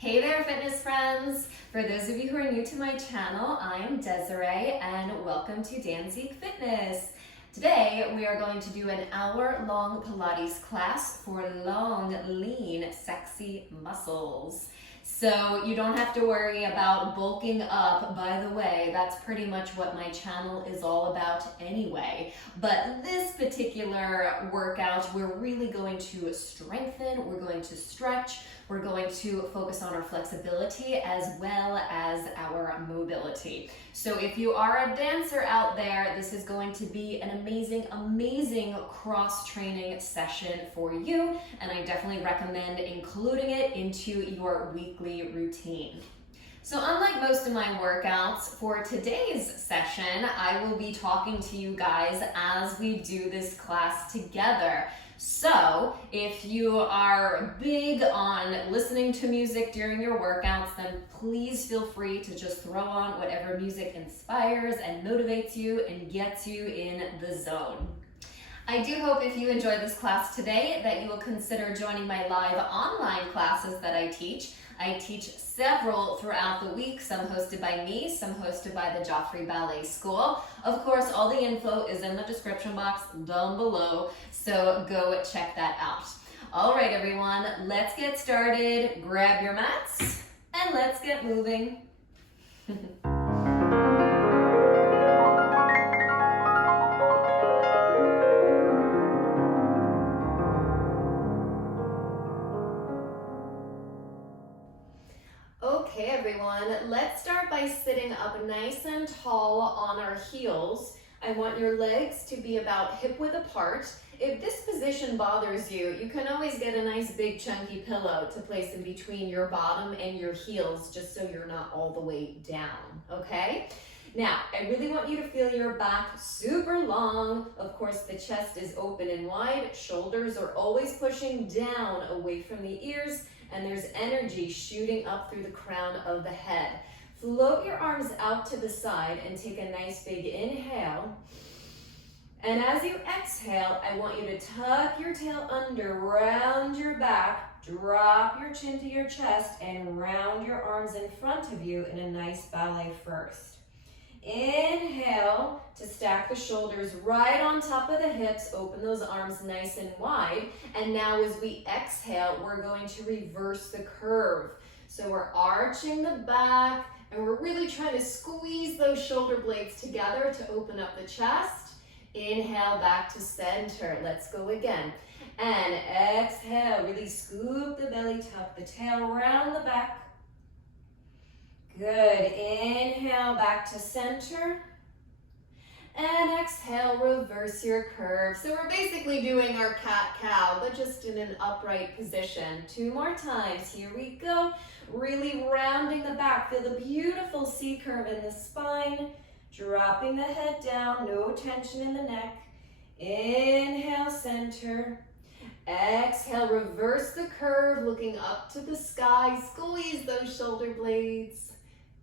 Hey there, fitness friends! For those of you who are new to my channel, I am Desiree and welcome to Dansique Fitness. Today, we are going to do an hour-long Pilates class for long, lean, sexy muscles. So you don't have to worry about bulking up. By the way, that's pretty much what my channel is all about anyway. But this particular workout, we're really going to strengthen, we're going to stretch, we're going to focus on our flexibility as well as our mobility. So if you are a dancer out there, this is going to be an amazing cross-training session for you, and I definitely recommend including it into your weekly routine. So unlike most of my workouts, for today's session, I will be talking to you guys as we do this class together. So if you are big on listening to music during your workouts, then please feel free to just throw on whatever music inspires and motivates you and gets you in the zone. I do hope if you enjoy this class today that you will consider joining my live online classes that I teach. I teach several throughout the week, some hosted by me, some hosted by the Joffrey Ballet School. Of course, all the info is in the description box down below, so go check that out. All right, everyone, let's get started. Grab your mats and let's get moving. Okay, everyone, let's start by sitting up nice and tall on our heels. I want your legs to be about hip width apart. If this position bothers you, you can always get a nice big chunky pillow to place in between your bottom and your heels just so you're not all the way down, okay? Now, I really want you to feel your back super long. Of course, the chest is open and wide. Shoulders are always pushing down away from the ears, and there's energy shooting up through the crown of the head. Float your arms out to the side and take a nice big inhale. And as you exhale, I want you to tuck your tail under, round your back, drop your chin to your chest, and round your arms in front of you in a nice ballet first. Inhale to stack the shoulders right on top of the hips, open those arms nice and wide. And now as we exhale, we're going to reverse the curve. So we're arching the back and we're really trying to squeeze those shoulder blades together to open up the chest. Inhale back to center. Let's go again. And exhale, really scoop the belly, tuck the tail around the back. Good. Inhale back to center. And exhale, reverse your curve. So we're basically doing our cat-cow, but just in an upright position. 2 more times. Here we go. Really rounding the back. Feel the beautiful C curve in the spine. Dropping the head down. No tension in the neck. Inhale, center. Exhale, reverse the curve, looking up to the sky. Squeeze those shoulder blades.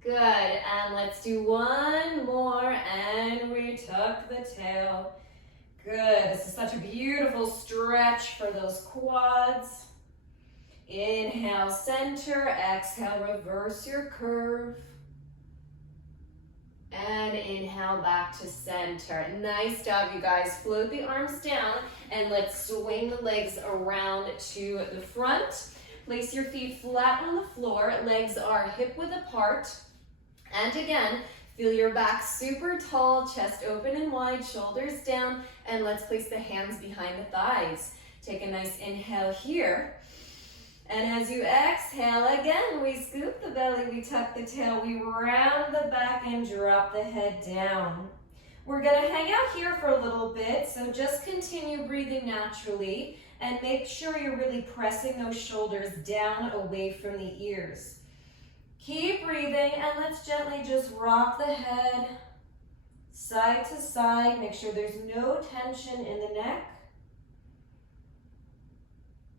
Good, and let's do 1 more, and we tuck the tail. Good, this is such a beautiful stretch for those quads. Inhale, center, exhale, reverse your curve. And inhale back to center. Nice job, you guys. Float the arms down, and let's swing the legs around to the front. Place your feet flat on the floor, legs are hip width apart. And again, feel your back super tall, chest open and wide, shoulders down, and let's place the hands behind the thighs. Take a nice inhale here. And as you exhale, again, we scoop the belly, we tuck the tail, we round the back and drop the head down. We're gonna hang out here for a little bit, so just continue breathing naturally and make sure you're really pressing those shoulders down away from the ears. Keep breathing, and let's gently just rock the head side to side. Make sure there's no tension in the neck.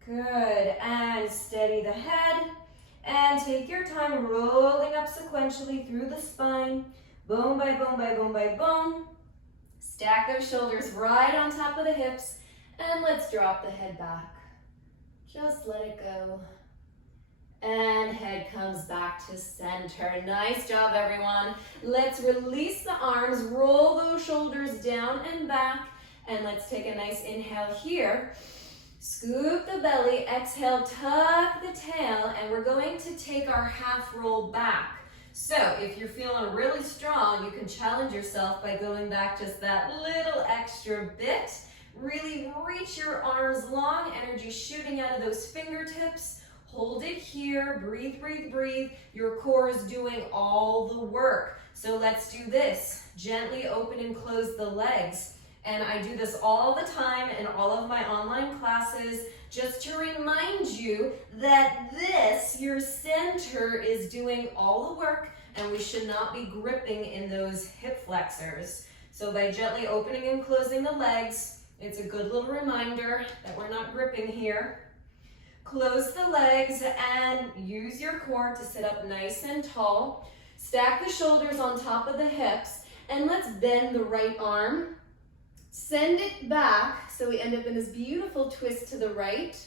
Good, and steady the head. And take your time rolling up sequentially through the spine, bone by bone by bone by bone. Stack those shoulders right on top of the hips, and let's drop the head back. Just let it go. And head it comes back to center. Nice job, everyone. Let's release the arms, roll those shoulders down and back, and let's take a nice inhale here. Scoop the belly, exhale, tuck the tail, and we're going to take our half roll back. So if you're feeling really strong, you can challenge yourself by going back just that little extra bit. Really reach your arms long, energy shooting out of those fingertips. Hold it here, breathe, breathe, breathe. Your core is doing all the work. So let's do this. Gently open and close the legs. And I do this all the time in all of my online classes, just to remind you that this, your center, is doing all the work, and we should not be gripping in those hip flexors. So by gently opening and closing the legs, it's a good little reminder that we're not gripping here. Close the legs and use your core to sit up nice and tall. Stack the shoulders on top of the hips, and let's bend the right arm. Send it back so we end up in this beautiful twist to the right.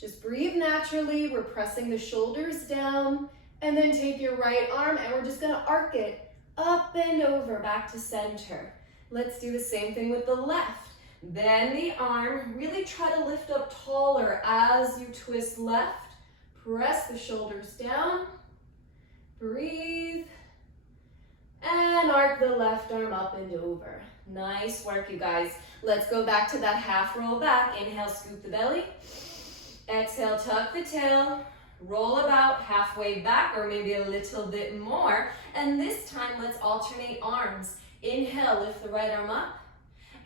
Just breathe naturally. We're pressing the shoulders down, and then take your right arm and we're just gonna arc it up and over back to center. Let's do the same thing with the left. Bend the arm, really try to lift up taller as you twist left. Press the shoulders down, breathe, and arc the left arm up and over. Nice work, you guys. Let's go back to that half roll back. Inhale, scoop the belly. Exhale, tuck the tail. Roll about halfway back or maybe a little bit more. And this time, let's alternate arms. Inhale, lift the right arm up.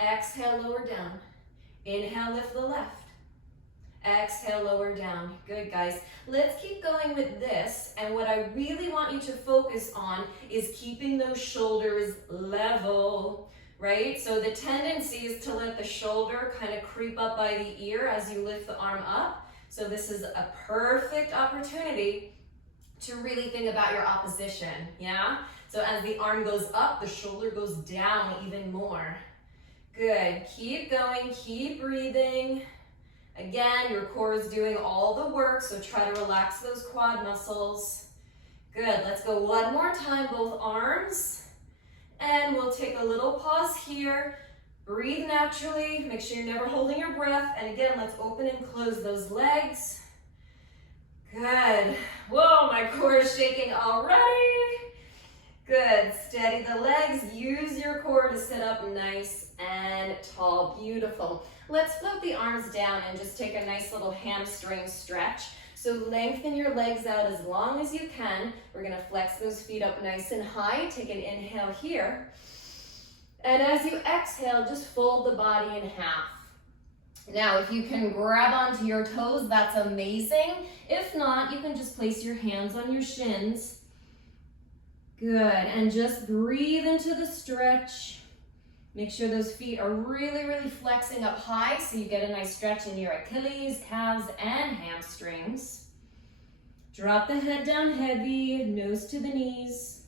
Exhale, lower down. Inhale, lift the left. Exhale, lower down. Good, guys. Let's keep going with this. And what I really want you to focus on is keeping those shoulders level, right? So the tendency is to let the shoulder kind of creep up by the ear as you lift the arm up. So this is a perfect opportunity to really think about your opposition, yeah? So as the arm goes up, the shoulder goes down even more. Good, keep going, keep breathing. Again, your core is doing all the work, so try to relax those quad muscles. Good, let's go one more time, both arms. And we'll take a little pause here. Breathe naturally, make sure you're never holding your breath. And again, let's open and close those legs. Good. Whoa, my core is shaking already. Good, steady the legs. Use your core to sit up nice and tall. Beautiful. Let's float the arms down and just take a nice little hamstring stretch. So lengthen your legs out as long as you can. We're gonna flex those feet up nice and high. Take an inhale here. And as you exhale, just fold the body in half. Now, if you can grab onto your toes, that's amazing. If not, you can just place your hands on your shins. Good, and just breathe into the stretch. Make sure those feet are really, really flexing up high so you get a nice stretch in your Achilles, calves, and hamstrings. Drop the head down heavy, nose to the knees.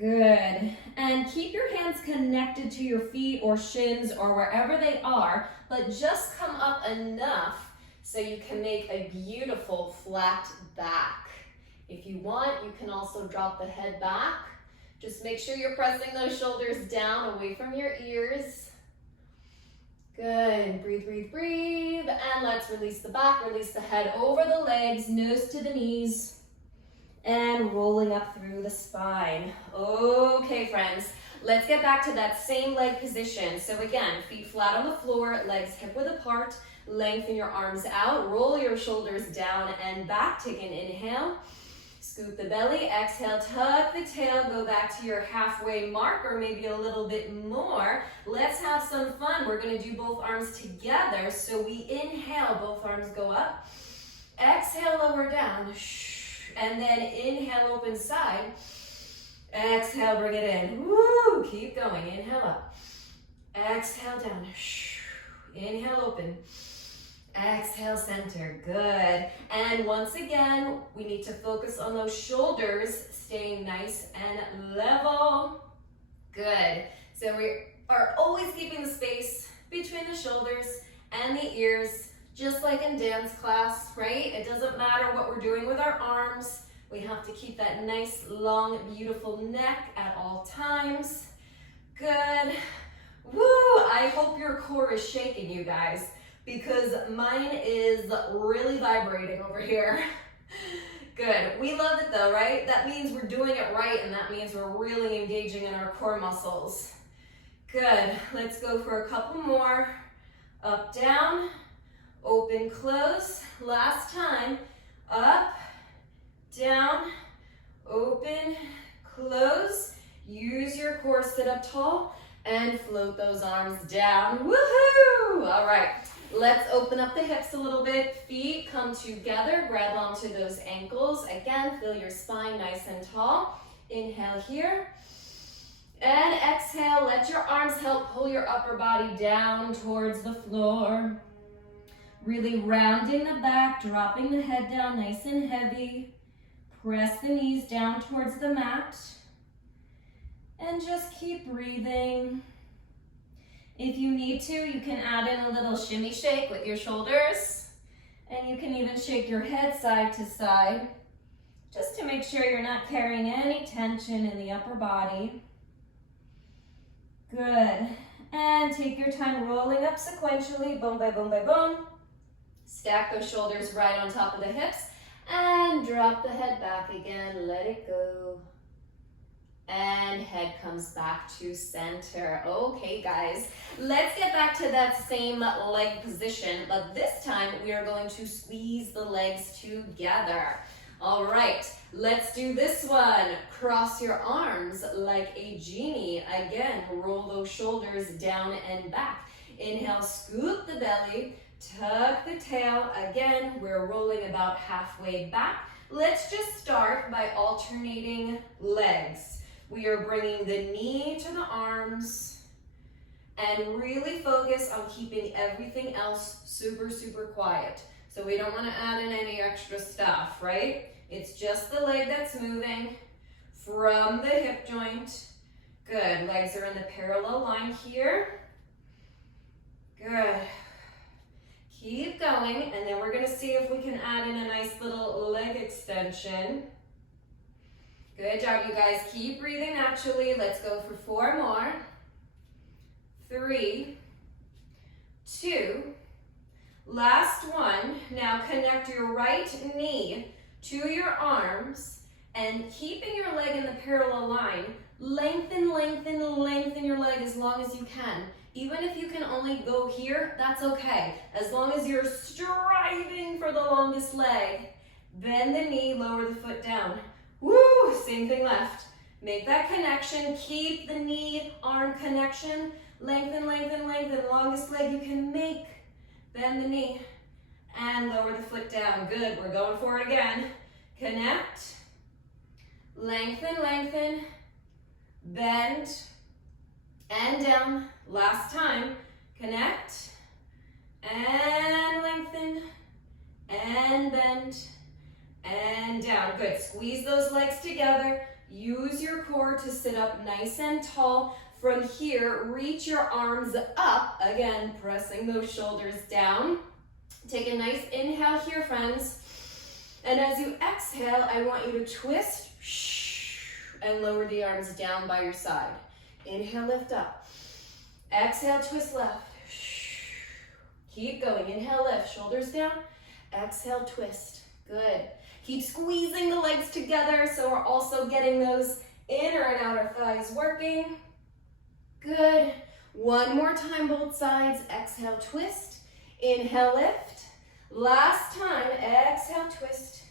Good, and keep your hands connected to your feet or shins or wherever they are, but just come up enough so you can make a beautiful flat back. If you want, you can also drop the head back. Just make sure you're pressing those shoulders down away from your ears. Good, breathe, breathe, breathe. And let's release the back, release the head over the legs, nose to the knees. And rolling up through the spine. Okay, friends, let's get back to that same leg position. So again, feet flat on the floor, legs hip width apart, lengthen your arms out, roll your shoulders down and back. Take an inhale, scoop the belly, exhale, tuck the tail, go back to your halfway mark or maybe a little bit more. Let's have some fun. We're gonna do both arms together. So we inhale, both arms go up, exhale, lower down. And then inhale, open side. Exhale, bring it in. Woo, keep going. Inhale up. Exhale down. Inhale, open. Exhale, center. Good. And once again, we need to focus on those shoulders staying nice and level. Good. So we are always keeping the space between the shoulders and the ears. Just like in dance class, right? It doesn't matter what we're doing with our arms. We have to keep that nice, long, beautiful neck at all times. Good. Woo! I hope your core is shaking, you guys, because mine is really vibrating over here. Good. We love it though, right? That means we're doing it right, and that means we're really engaging in our core muscles. Good. Let's go for a couple more. Up, down, open, close. Last time. Up, down, open, close. Use your core, sit up tall, and float those arms down. Woohoo! All right, let's open up the hips a little bit. Feet come together, grab onto those ankles. Again, feel your spine nice and tall. Inhale here. And exhale, let your arms help pull your upper body down towards the floor. Really rounding the back, dropping the head down nice and heavy. Press the knees down towards the mat. And just keep breathing. If you need to, you can add in a little shimmy shake with your shoulders. And you can even shake your head side to side, just to make sure you're not carrying any tension in the upper body. Good. And take your time rolling up sequentially, boom by boom by boom. Stack those shoulders right on top of the hips and drop the head back again. Let it go. And head comes back to center. Okay, guys, let's get back to that same leg position, but this time we are going to squeeze the legs together. All right, let's do this one. Cross your arms like a genie. Again, roll those shoulders down and back. Inhale, scoop the belly, tuck the tail. Again, we're rolling about halfway back. Let's just start by alternating legs. We are bringing the knee to the arms and really focus on keeping everything else super, super quiet. So we don't want to add in any extra stuff, right? It's just the leg that's moving from the hip joint. Good. Legs are in the parallel line here. Good. Keep going, and then we're going to see if we can add in a nice little leg extension. Good job, you guys. Keep breathing naturally. Let's go for 4 more. 3, 2, last one. Now connect your right knee to your arms and keeping your leg in the parallel line, lengthen, lengthen, lengthen your leg as long as you can. Even if you can only go here, that's okay. As long as you're striving for the longest leg, bend the knee, lower the foot down. Woo, same thing left. Make that connection, keep the knee arm connection, lengthen, lengthen, lengthen, longest leg you can make. Bend the knee and lower the foot down. Good, we're going for it again. Connect, lengthen, lengthen, bend, and down. Last time, connect, and lengthen, and bend, and down. Good. Squeeze those legs together. Use your core to sit up nice and tall. From here, reach your arms up. Again, pressing those shoulders down. Take a nice inhale here, friends. And as you exhale, I want you to twist and lower the arms down by your side. Inhale, lift up. Exhale, twist left. Keep going. Inhale, lift. Shoulders down. Exhale, twist. Good. Keep squeezing the legs together so we're also getting those inner and outer thighs working. Good. One more time, both sides. Exhale, twist. Inhale, lift. Last time, exhale, twist.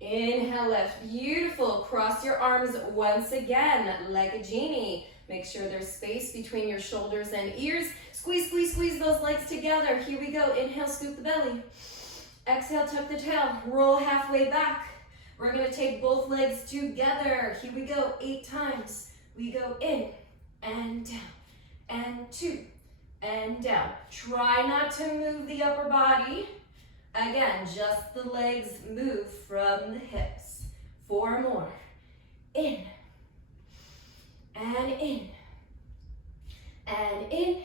Inhale, lift. Beautiful. Cross your arms once again, like a genie. Make sure there's space between your shoulders and ears. Squeeze, squeeze, squeeze those legs together. Here we go. Inhale, scoop the belly. Exhale, tuck the tail, roll halfway back. We're gonna take both legs together. Here we go, 8 times. We go in and down, and 2, and down. Try not to move the upper body. Again, just the legs move from the hips. 4 more. In, and in, and in.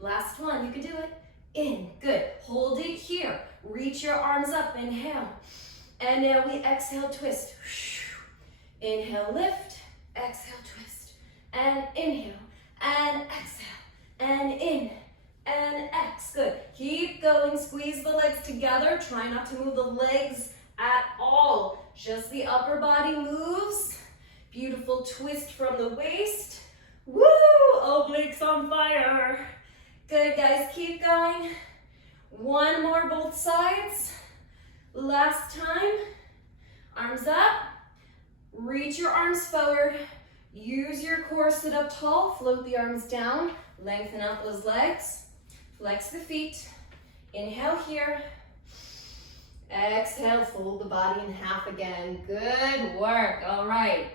Last one, you can do it. in, good. Hold it here. Reach your arms up, inhale. And now we exhale, twist. Inhale, lift, exhale, twist. And inhale, and exhale, and in, and X. Good. Keep going, squeeze the legs together. Try not to move the legs at all. Just the upper body moves. Beautiful twist from the waist. Woo! Obliques on fire. Good, guys, keep going. One more, both sides. Last time. Arms up. Reach your arms forward. Use your core, sit up tall. Float the arms down. Lengthen out those legs. Flex the feet. Inhale here. Exhale, fold the body in half again. Good work. All right.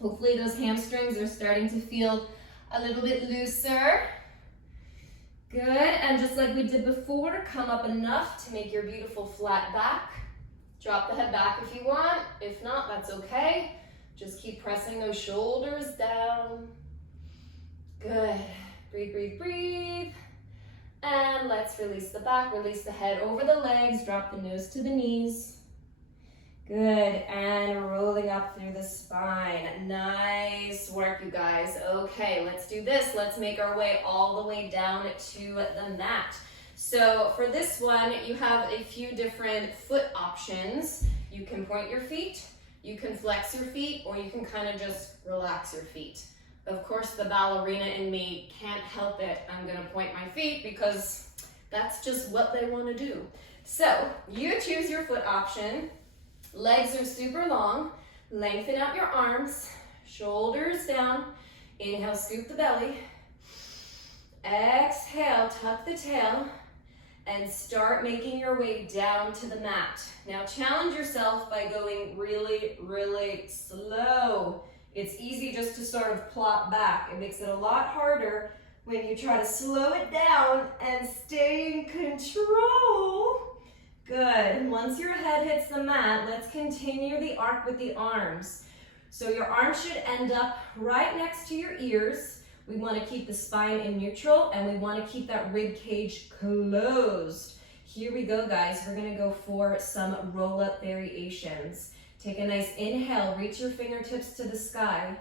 Hopefully those hamstrings are starting to feel a little bit looser. Good, and just like we did before, come up enough to make your beautiful flat back. Drop the head back if you want. If not, that's okay. Just keep pressing those shoulders down. Good. Breathe, breathe, breathe. And let's release the back, release the head over the legs, drop the nose to the knees. Good, and rolling up through the spine. Nice work, you guys. Okay, let's do this. Let's make our way all the way down to the mat. So for this one, you have a few different foot options. You can point your feet, you can flex your feet, or you can kind of just relax your feet. Of course, the ballerina in me can't help it. I'm gonna point my feet because that's just what they wanna do. So you choose your foot option. Legs are super long. Lengthen out your arms, shoulders down. Inhale, scoop the belly. Exhale, tuck the tail, and start making your way down to the mat. Now challenge yourself by going really, really slow. It's easy just to sort of plop back. It makes it a lot harder when you try to slow it down and stay in control. Good. Once your head hits the mat, let's continue the arc with the arms. So your arms should end up right next to your ears. We want to keep the spine in neutral, and we want to keep that rib cage closed. Here we go, guys. We're going to go for some roll-up variations. Take a nice inhale. Reach your fingertips to the sky.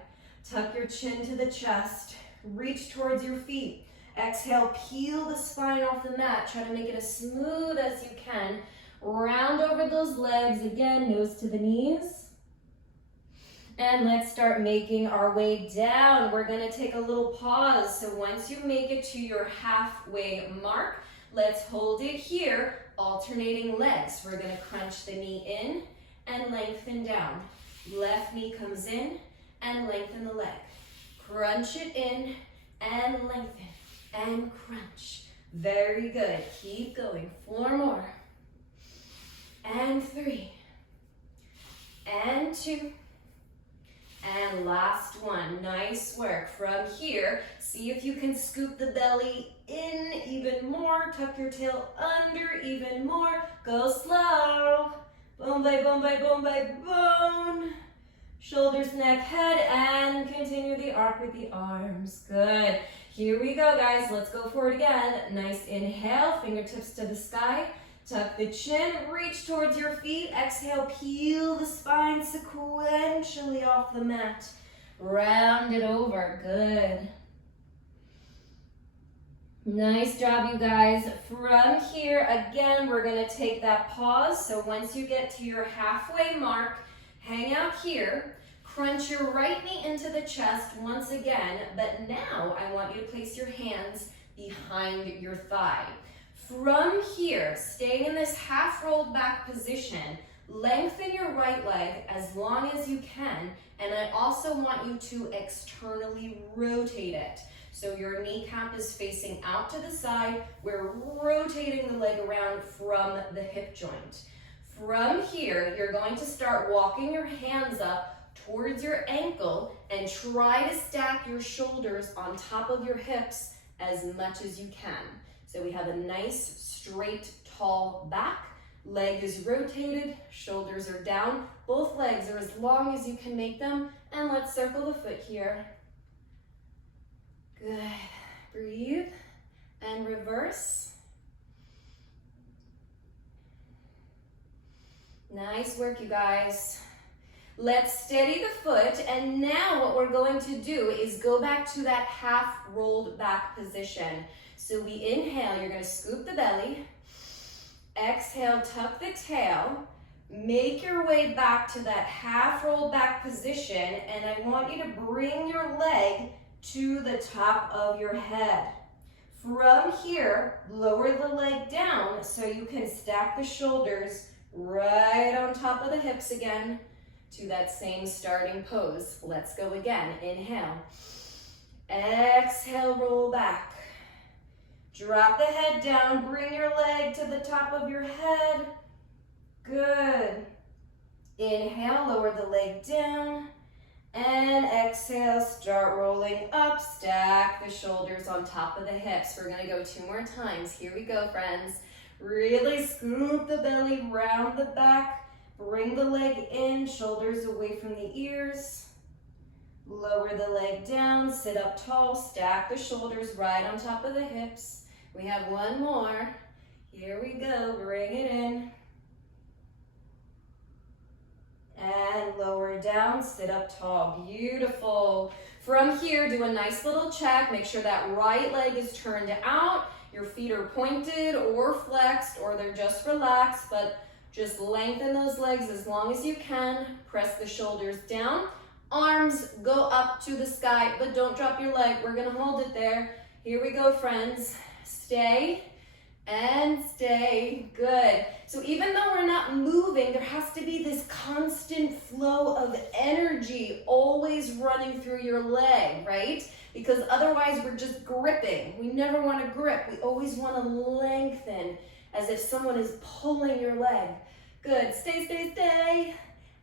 Tuck your chin to the chest. Reach towards your feet. Exhale, peel the spine off the mat. Try to make it as smooth as you can. Round over those legs. Again, nose to the knees. And let's start making our way down. We're gonna take a little pause. So once you make it to your halfway mark, let's hold it here, alternating legs. We're gonna crunch the knee in and lengthen down. Left knee comes in and lengthen the leg. Crunch it in and lengthen and crunch. Very good. Keep going. 4 more. And 3. And 2. And last one. Nice work. From here, see if you can scoop the belly in even more. Tuck your tail under even more. Go slow. Bone by bone by bone by bone. Shoulders, neck, head, and continue the arc with the arms. Good. Here we go, guys. Let's go for it again. Nice inhale, fingertips to the sky. Tuck the chin, reach towards your feet. Exhale, peel the spine sequentially off the mat. Round it over. Good. Nice job, you guys. From here, again, we're going to take that pause. So once you get to your halfway mark, hang out here. Crunch your right knee into the chest once again, but now I want you to place your hands behind your thigh. From here, staying in this half rolled back position, lengthen your right leg as long as you can, and I also want you to externally rotate it. So your kneecap is facing out to the side. We're rotating the leg around from the hip joint. From here, you're going to start walking your hands up towards your ankle and try to stack your shoulders on top of your hips as much as you can. So we have a nice, straight, tall back. Leg is rotated, shoulders are down. Both legs are as long as you can make them. And let's circle the foot here. Good. Breathe and reverse. Nice work, you guys. Let's steady the foot, and now what we're going to do is go back to that half rolled back position. So we inhale, you're gonna scoop the belly. Exhale, tuck the tail. Make your way back to that half rolled back position, and I want you to bring your leg to the top of your head. From here, lower the leg down so you can stack the shoulders right on top of the hips again to that same starting pose. Let's go again. Inhale. Exhale, roll back. Drop the head down, bring your leg to the top of your head. Good. Inhale, lower the leg down. And exhale, start rolling up, stack the shoulders on top of the hips. We're gonna go 2 more times. Here we go, friends. Really scoop the belly, round the back, bring the leg in, shoulders away from the ears. Lower the leg down, sit up tall, stack the shoulders right on top of the hips. We have 1 more. Here we go, bring it in. And lower down, sit up tall. Beautiful. From here, do a nice little check. Make sure that right leg is turned out. Your feet are pointed or flexed, or they're just relaxed, but just lengthen those legs as long as you can. Press the shoulders down. Arms go up to the sky, but don't drop your leg. We're gonna hold it there. Here we go, friends. Stay and stay. Good. So even though we're not moving, there has to be this constant flow of energy always running through your leg, right? Because otherwise we're just gripping. We never want to grip. We always want to lengthen as if someone is pulling your leg. Good. Stay, stay, stay.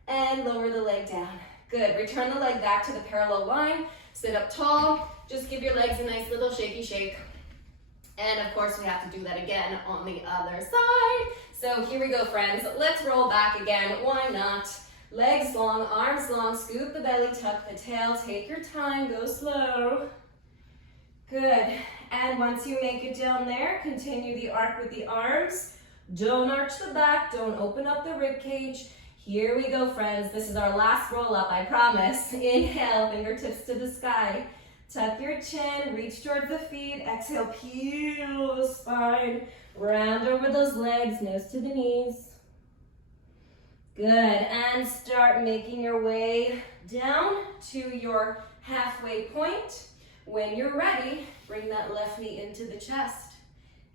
And lower the leg down. Good. Return the leg back to the parallel line. Sit up tall. Just give your legs a nice little shaky shake. And of course, we have to do that again on the other side. So here we go, friends. Let's roll back again. Why not? Legs long, arms long, scoop the belly, tuck the tail. Take your time, go slow. Good. And once you make it down there, continue the arc with the arms. Don't arch the back, don't open up the rib cage. Here we go, friends. This is our last roll up, I promise. Inhale, fingertips to the sky. Tuck your chin, reach towards the feet. Exhale, peel the spine. Round over those legs, nose to the knees. Good, and start making your way down to your halfway point. When you're ready, bring that left knee into the chest.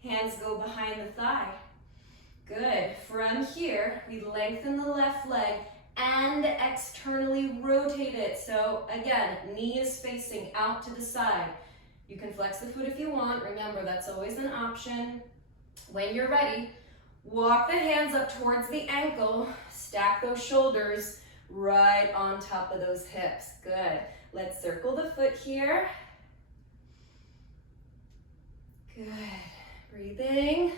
Hands go behind the thigh. Good. From here, we lengthen the left leg and externally rotate it. So again, knee is facing out to the side. You can flex the foot if you want. Remember, that's always an option. When you're ready, walk the hands up towards the ankle. Stack those shoulders right on top of those hips. Good. Let's circle the foot here. Good. Breathing.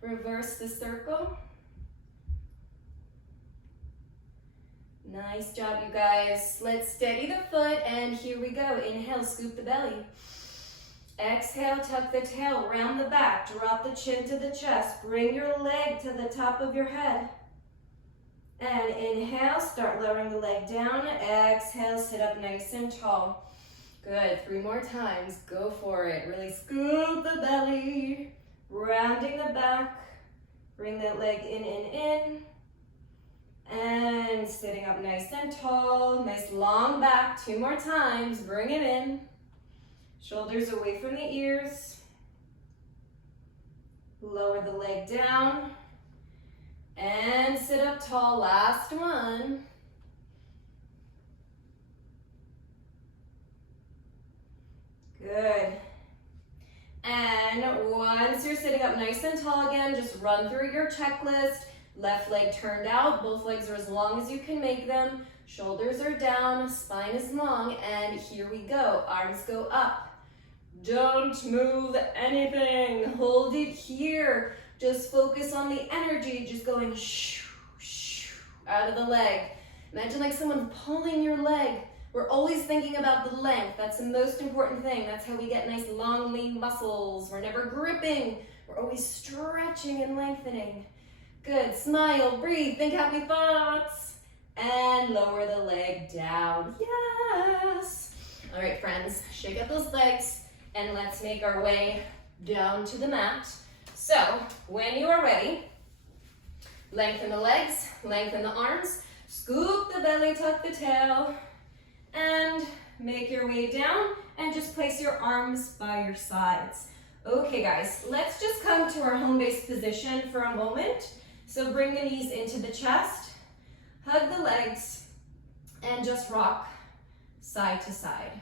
Reverse the circle. Nice job, you guys. Let's steady the foot, and here we go. Inhale, scoop the belly. Exhale, tuck the tail, round the back, drop the chin to the chest. Bring your leg to the top of your head. And inhale, start lowering the leg down. Exhale, sit up nice and tall. Good, 3 more times. Go for it. Really scoop the belly, rounding the back. Bring that leg in. And sitting up nice and tall. Nice long back. 2 more times. Bring it in. Shoulders away from the ears. Lower the leg down. And sit up tall. Last one. Good. And once you're sitting up nice and tall again, just run through your checklist. Left leg turned out, both legs are as long as you can make them. Shoulders are down, spine is long, and here we go. Arms go up. Don't move anything. Hold it here. Just focus on the energy, just going shoo, shoo, out of the leg. Imagine like someone pulling your leg. We're always thinking about the length. That's the most important thing. That's how we get nice long, lean muscles. We're never gripping. We're always stretching and lengthening. Good, smile, breathe, think happy thoughts, and lower the leg down. Yes. All right, friends, shake up those legs, and let's make our way down to the mat. So, when you are ready, lengthen the legs, lengthen the arms, scoop the belly, tuck the tail, and make your way down, and just place your arms by your sides. Okay, guys, let's just come to our home-based position for a moment. So bring the knees into the chest, hug the legs, and just rock side to side.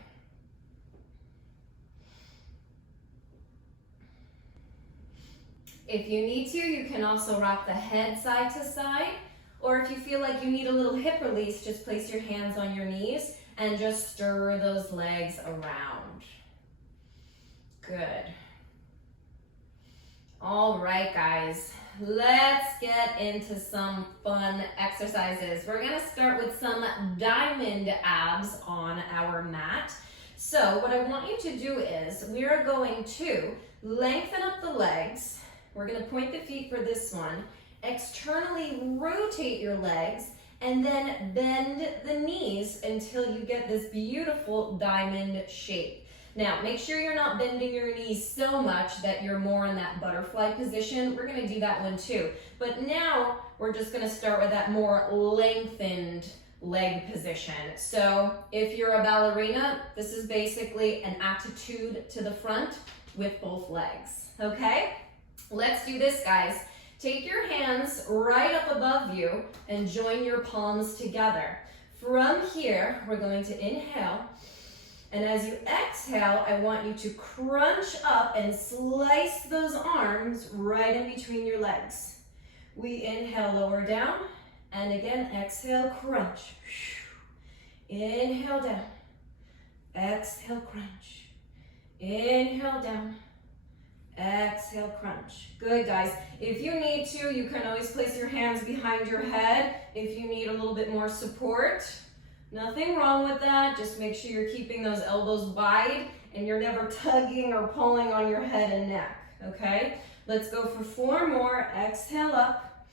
If you need to, you can also rock the head side to side, or if you feel like you need a little hip release, just place your hands on your knees and just stir those legs around. Good. All right, guys, let's get into some fun exercises. We're gonna start with some diamond abs on our mat. So what I want you to do is we are going to lengthen up the legs. We're gonna point the feet for this one, externally rotate your legs, and then bend the knees until you get this beautiful diamond shape. Now, make sure you're not bending your knees so much that you're more in that butterfly position. We're gonna do that one too. But now, we're just gonna start with that more lengthened leg position. So, if you're a ballerina, this is basically an attitude to the front with both legs, okay? Let's do this, guys. Take your hands right up above you and join your palms together. From here, we're going to inhale. And as you exhale, I want you to crunch up and slice those arms right in between your legs. We inhale, lower down, and again, exhale, crunch. Inhale down, exhale, crunch. Inhale down, exhale, crunch. Good, guys. If you need to, you can always place your hands behind your head if you need a little bit more support. Nothing wrong with that. Just make sure you're keeping those elbows wide and you're never tugging or pulling on your head and neck, okay? Let's go for 4 more. Exhale up,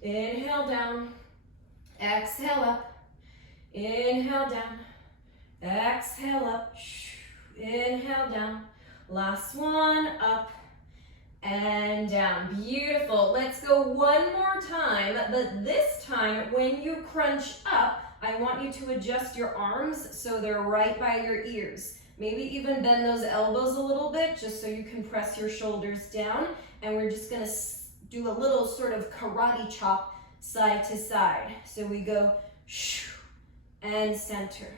inhale down, exhale up, inhale down, exhale up, inhale down. Last one, up and down. Beautiful. Let's go one more time, but this time when you crunch up, I want you to adjust your arms so they're right by your ears. Maybe even bend those elbows a little bit just so you can press your shoulders down. And we're just gonna do a little sort of karate chop side to side. So we go shoo and center,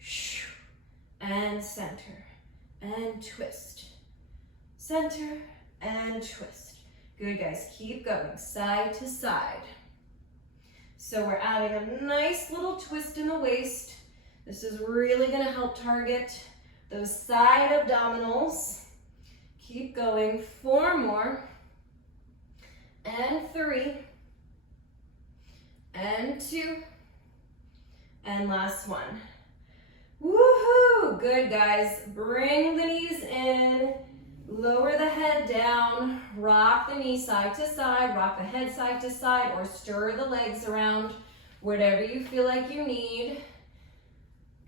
shoo and center, and twist, center and twist. Good, guys, keep going side to side. So we're adding a nice little twist in the waist. This is really gonna help target those side abdominals. Keep going, 4 more, and 3, and 2, and last one. Woohoo! Good, guys. Bring the knees in, lower the head down, rock the knee side to side, rock the head side to side, or stir the legs around, whatever you feel like you need.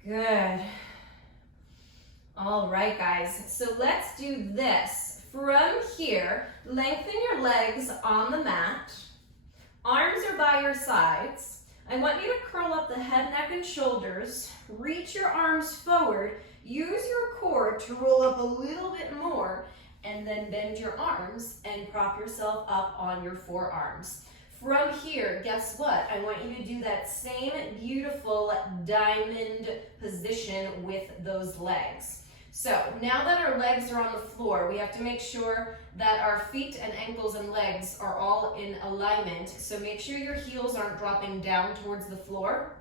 Good. All right, guys, so let's do this. From here, lengthen your legs on the mat. Arms are by your sides. I want you to curl up the head, neck, and shoulders. Reach your arms forward. Use your core to roll up a little bit more, and then bend your arms and prop yourself up on your forearms. From here, guess what? I want you to do that same beautiful diamond position with those legs. So now that our legs are on the floor, we have to make sure that our feet and ankles and legs are all in alignment. So make sure your heels aren't dropping down towards the floor.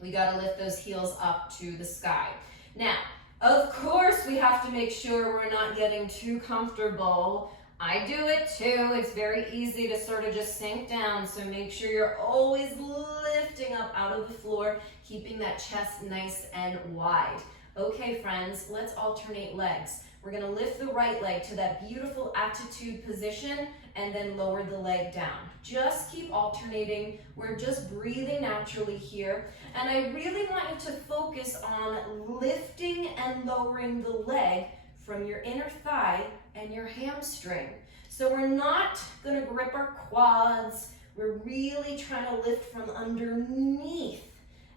We gotta lift those heels up to the sky. Now, of course, we have to make sure we're not getting too comfortable. I do it too. It's very easy to sort of just sink down. So make sure you're always lifting up out of the floor, keeping that chest nice and wide. Okay, friends, let's alternate legs. We're gonna lift the right leg to that beautiful attitude position, and then lower the leg down. Just keep alternating. We're just breathing naturally here. And I really want you to focus on lifting and lowering the leg from your inner thigh and your hamstring. So we're not going to grip our quads. We're really trying to lift from underneath.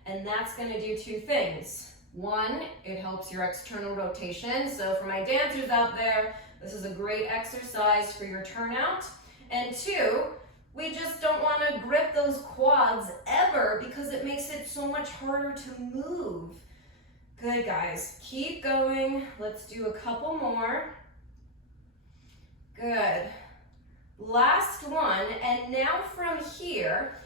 And that's going to do two things. One, it helps your external rotation. So for my dancers out there, this is a great exercise for your turnout. And two, we just don't want to grip those quads ever because it makes it so much harder to move. Good, guys. Keep going. Let's do a couple more. Good. Last one. And now from here,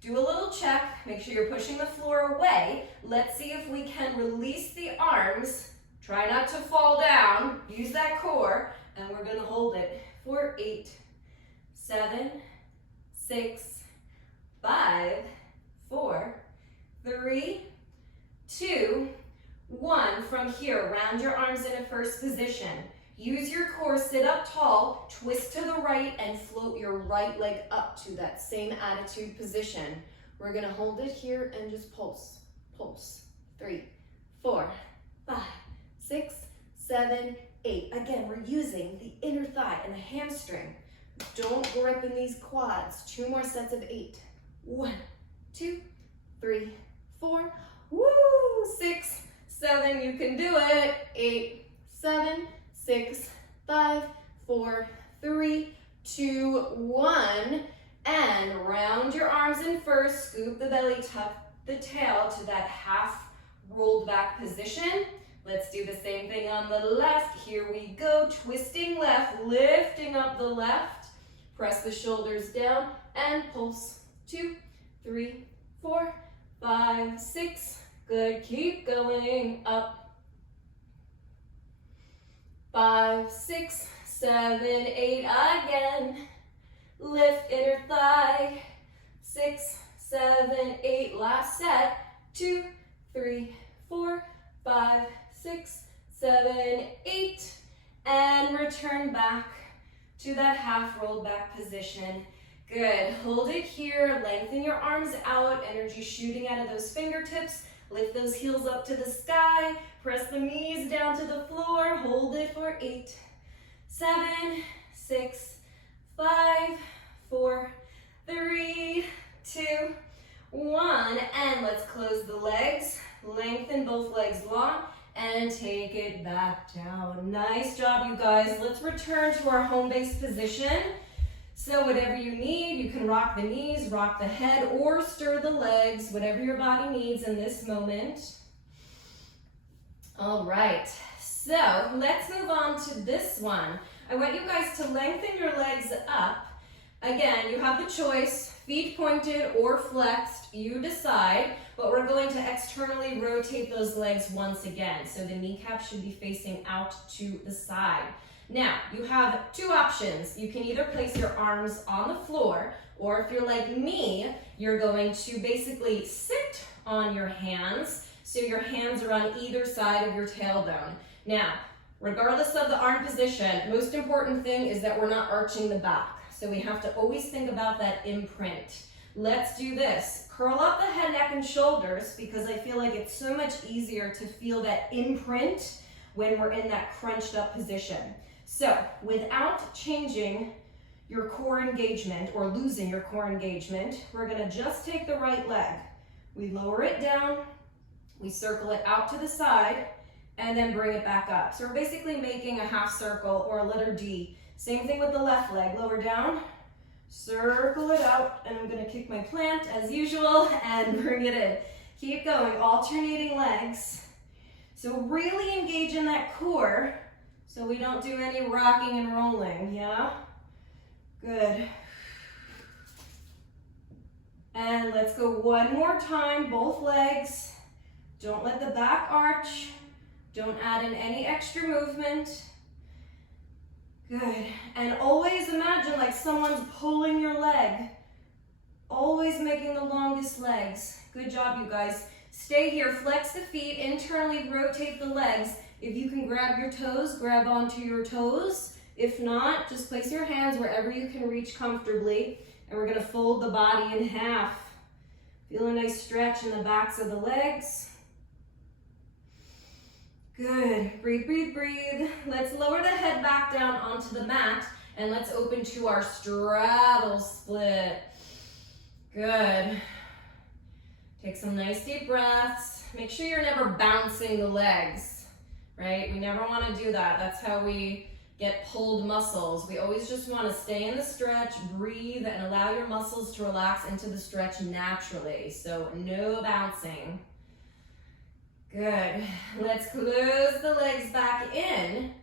do a little check. Make sure you're pushing the floor away. Let's see if we can release the arms. Try not to fall down. Use that core. And we're going to hold it for 8, 7, 6, 5, 4, 3, 2, 1. From here, round your arms in a first position. Use your core, sit up tall, twist to the right, and float your right leg up to that same attitude position. We're gonna hold it here and just pulse, pulse. 3, 4, 5, 6, 7, 8. Again, we're using the inner thigh and the hamstring. Don't grip in these quads. 2 more sets of 8. 1, 2, 3, 4. Woo! 6, 7. You can do it. 8, 7, 6, 5, 4, 3, 2, 1. And round your arms in first. Scoop the belly, tuck the tail to that half rolled back position. Let's do the same thing on the left. Here we go. Twisting left, lifting up the left. Press the shoulders down and pulse. 2, 3, 4, 5, 6. Good. Keep going up. 5, 6, 7, 8. Again. Lift inner thigh. 6, 7, 8. Last set. 2, 3, 4, 5, 6, 7, 8. And return back to that half rolled back position. Good. Hold it here. Lengthen your arms out. Energy shooting out of those fingertips. Lift those heels up to the sky. Press the knees down to the floor. Hold it for 8, 7, 6, 5, 4, 3, 2, 1. And let's close the legs. Lengthen both legs long. And take it back down. Nice job, you guys. Let's return to our home base position. So whatever you need, you can rock the knees, rock the head, or stir the legs, whatever your body needs in this moment. All right, so let's move on to this one. I want you guys to lengthen your legs up. Again, you have the choice, feet pointed or flexed, you decide, but we're going to externally rotate those legs once again. So the kneecap should be facing out to the side. Now, you have 2 options. You can either place your arms on the floor, or if you're like me, you're going to basically sit on your hands, so your hands are on either side of your tailbone. Now, regardless of the arm position, most important thing is that we're not arching the back. So we have to always think about that imprint. Let's do this. Curl up the head, neck, and shoulders because I feel like it's so much easier to feel that imprint when we're in that crunched up position. So without changing your core engagement or losing your core engagement, we're gonna just take the right leg. We lower it down, we circle it out to the side, and then bring it back up. So we're basically making a half circle or a letter D. Same thing with the left leg. Lower down, circle it out, and I'm gonna kick my plant as usual and bring it in. Keep going, alternating legs. So really engage in that core so we don't do any rocking and rolling, yeah? Good. And let's go one more time, both legs. Don't let the back arch. Don't add in any extra movement. Good. And always imagine like someone's pulling your leg. Always making the longest legs. Good job, you guys. Stay here, flex the feet, internally rotate the legs. If you can grab your toes, grab onto your toes. If not, just place your hands wherever you can reach comfortably, and we're gonna fold the body in half. Feel a nice stretch in the backs of the legs. Good, breathe, breathe, breathe. Let's lower the head back down onto the mat, and let's open to our straddle split. Good. Take some nice deep breaths. Make sure you're never bouncing the legs, right? We never want to do that. That's how we get pulled muscles. We always just want to stay in the stretch, breathe, and allow your muscles to relax into the stretch naturally. So no bouncing. Good. Let's close the legs back in,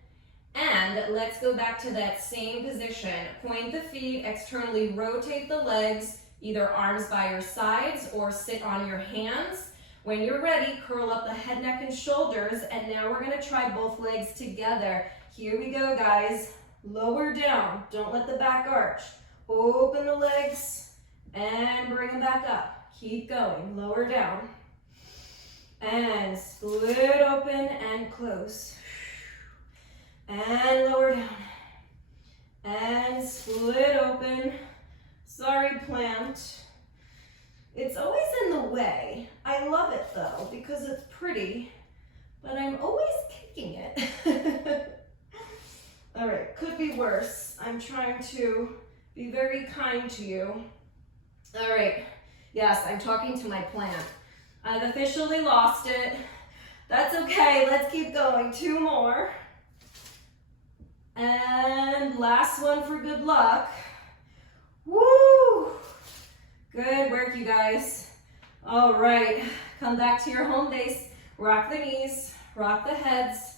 and let's go back to that same position. Point the feet, externally rotate the legs, either arms by your sides or sit on your hands. When you're ready, curl up the head, neck, and shoulders, and now we're gonna try both legs together. Here we go, guys. Lower down, don't let the back arch. Open the legs and bring them back up. Keep going, lower down. And split open and close. And lower down. And split open. Sorry, plant. It's always in the way. I love it though, because it's pretty, but I'm always kicking it. All right, could be worse. I'm trying to be very kind to you. All right, yes, I'm talking to my plant. I've officially lost it. That's okay, let's keep going. 2 more. And last one for good luck. Woo! Good work, you guys. All right, come back to your home base. Rock the knees, rock the heads,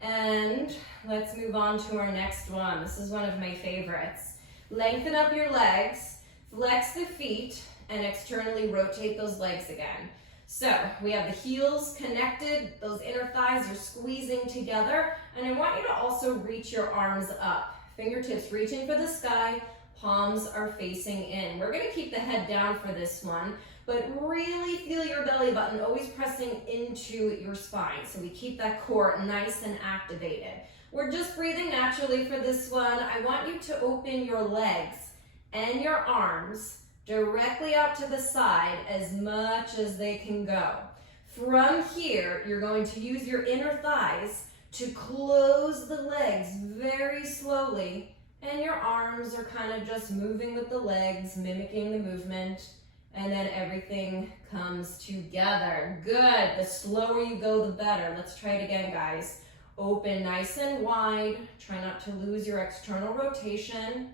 and let's move on to our next one. This is one of my favorites. Lengthen up your legs, flex the feet, and externally rotate those legs again. So we have the heels connected, those inner thighs are squeezing together, and I want you to also reach your arms up. Fingertips reaching for the sky, palms are facing in. We're gonna keep the head down for this one, but really feel your belly button always pressing into your spine. So we keep that core nice and activated. We're just breathing naturally for this one. I want you to open your legs and your arms directly out to the side as much as they can go. From here, you're going to use your inner thighs to close the legs very slowly, and your arms are kind of just moving with the legs, mimicking the movement, and then everything comes together. Good. The slower you go, the better. Let's try it again, guys. Open nice and wide. Try not to lose your external rotation.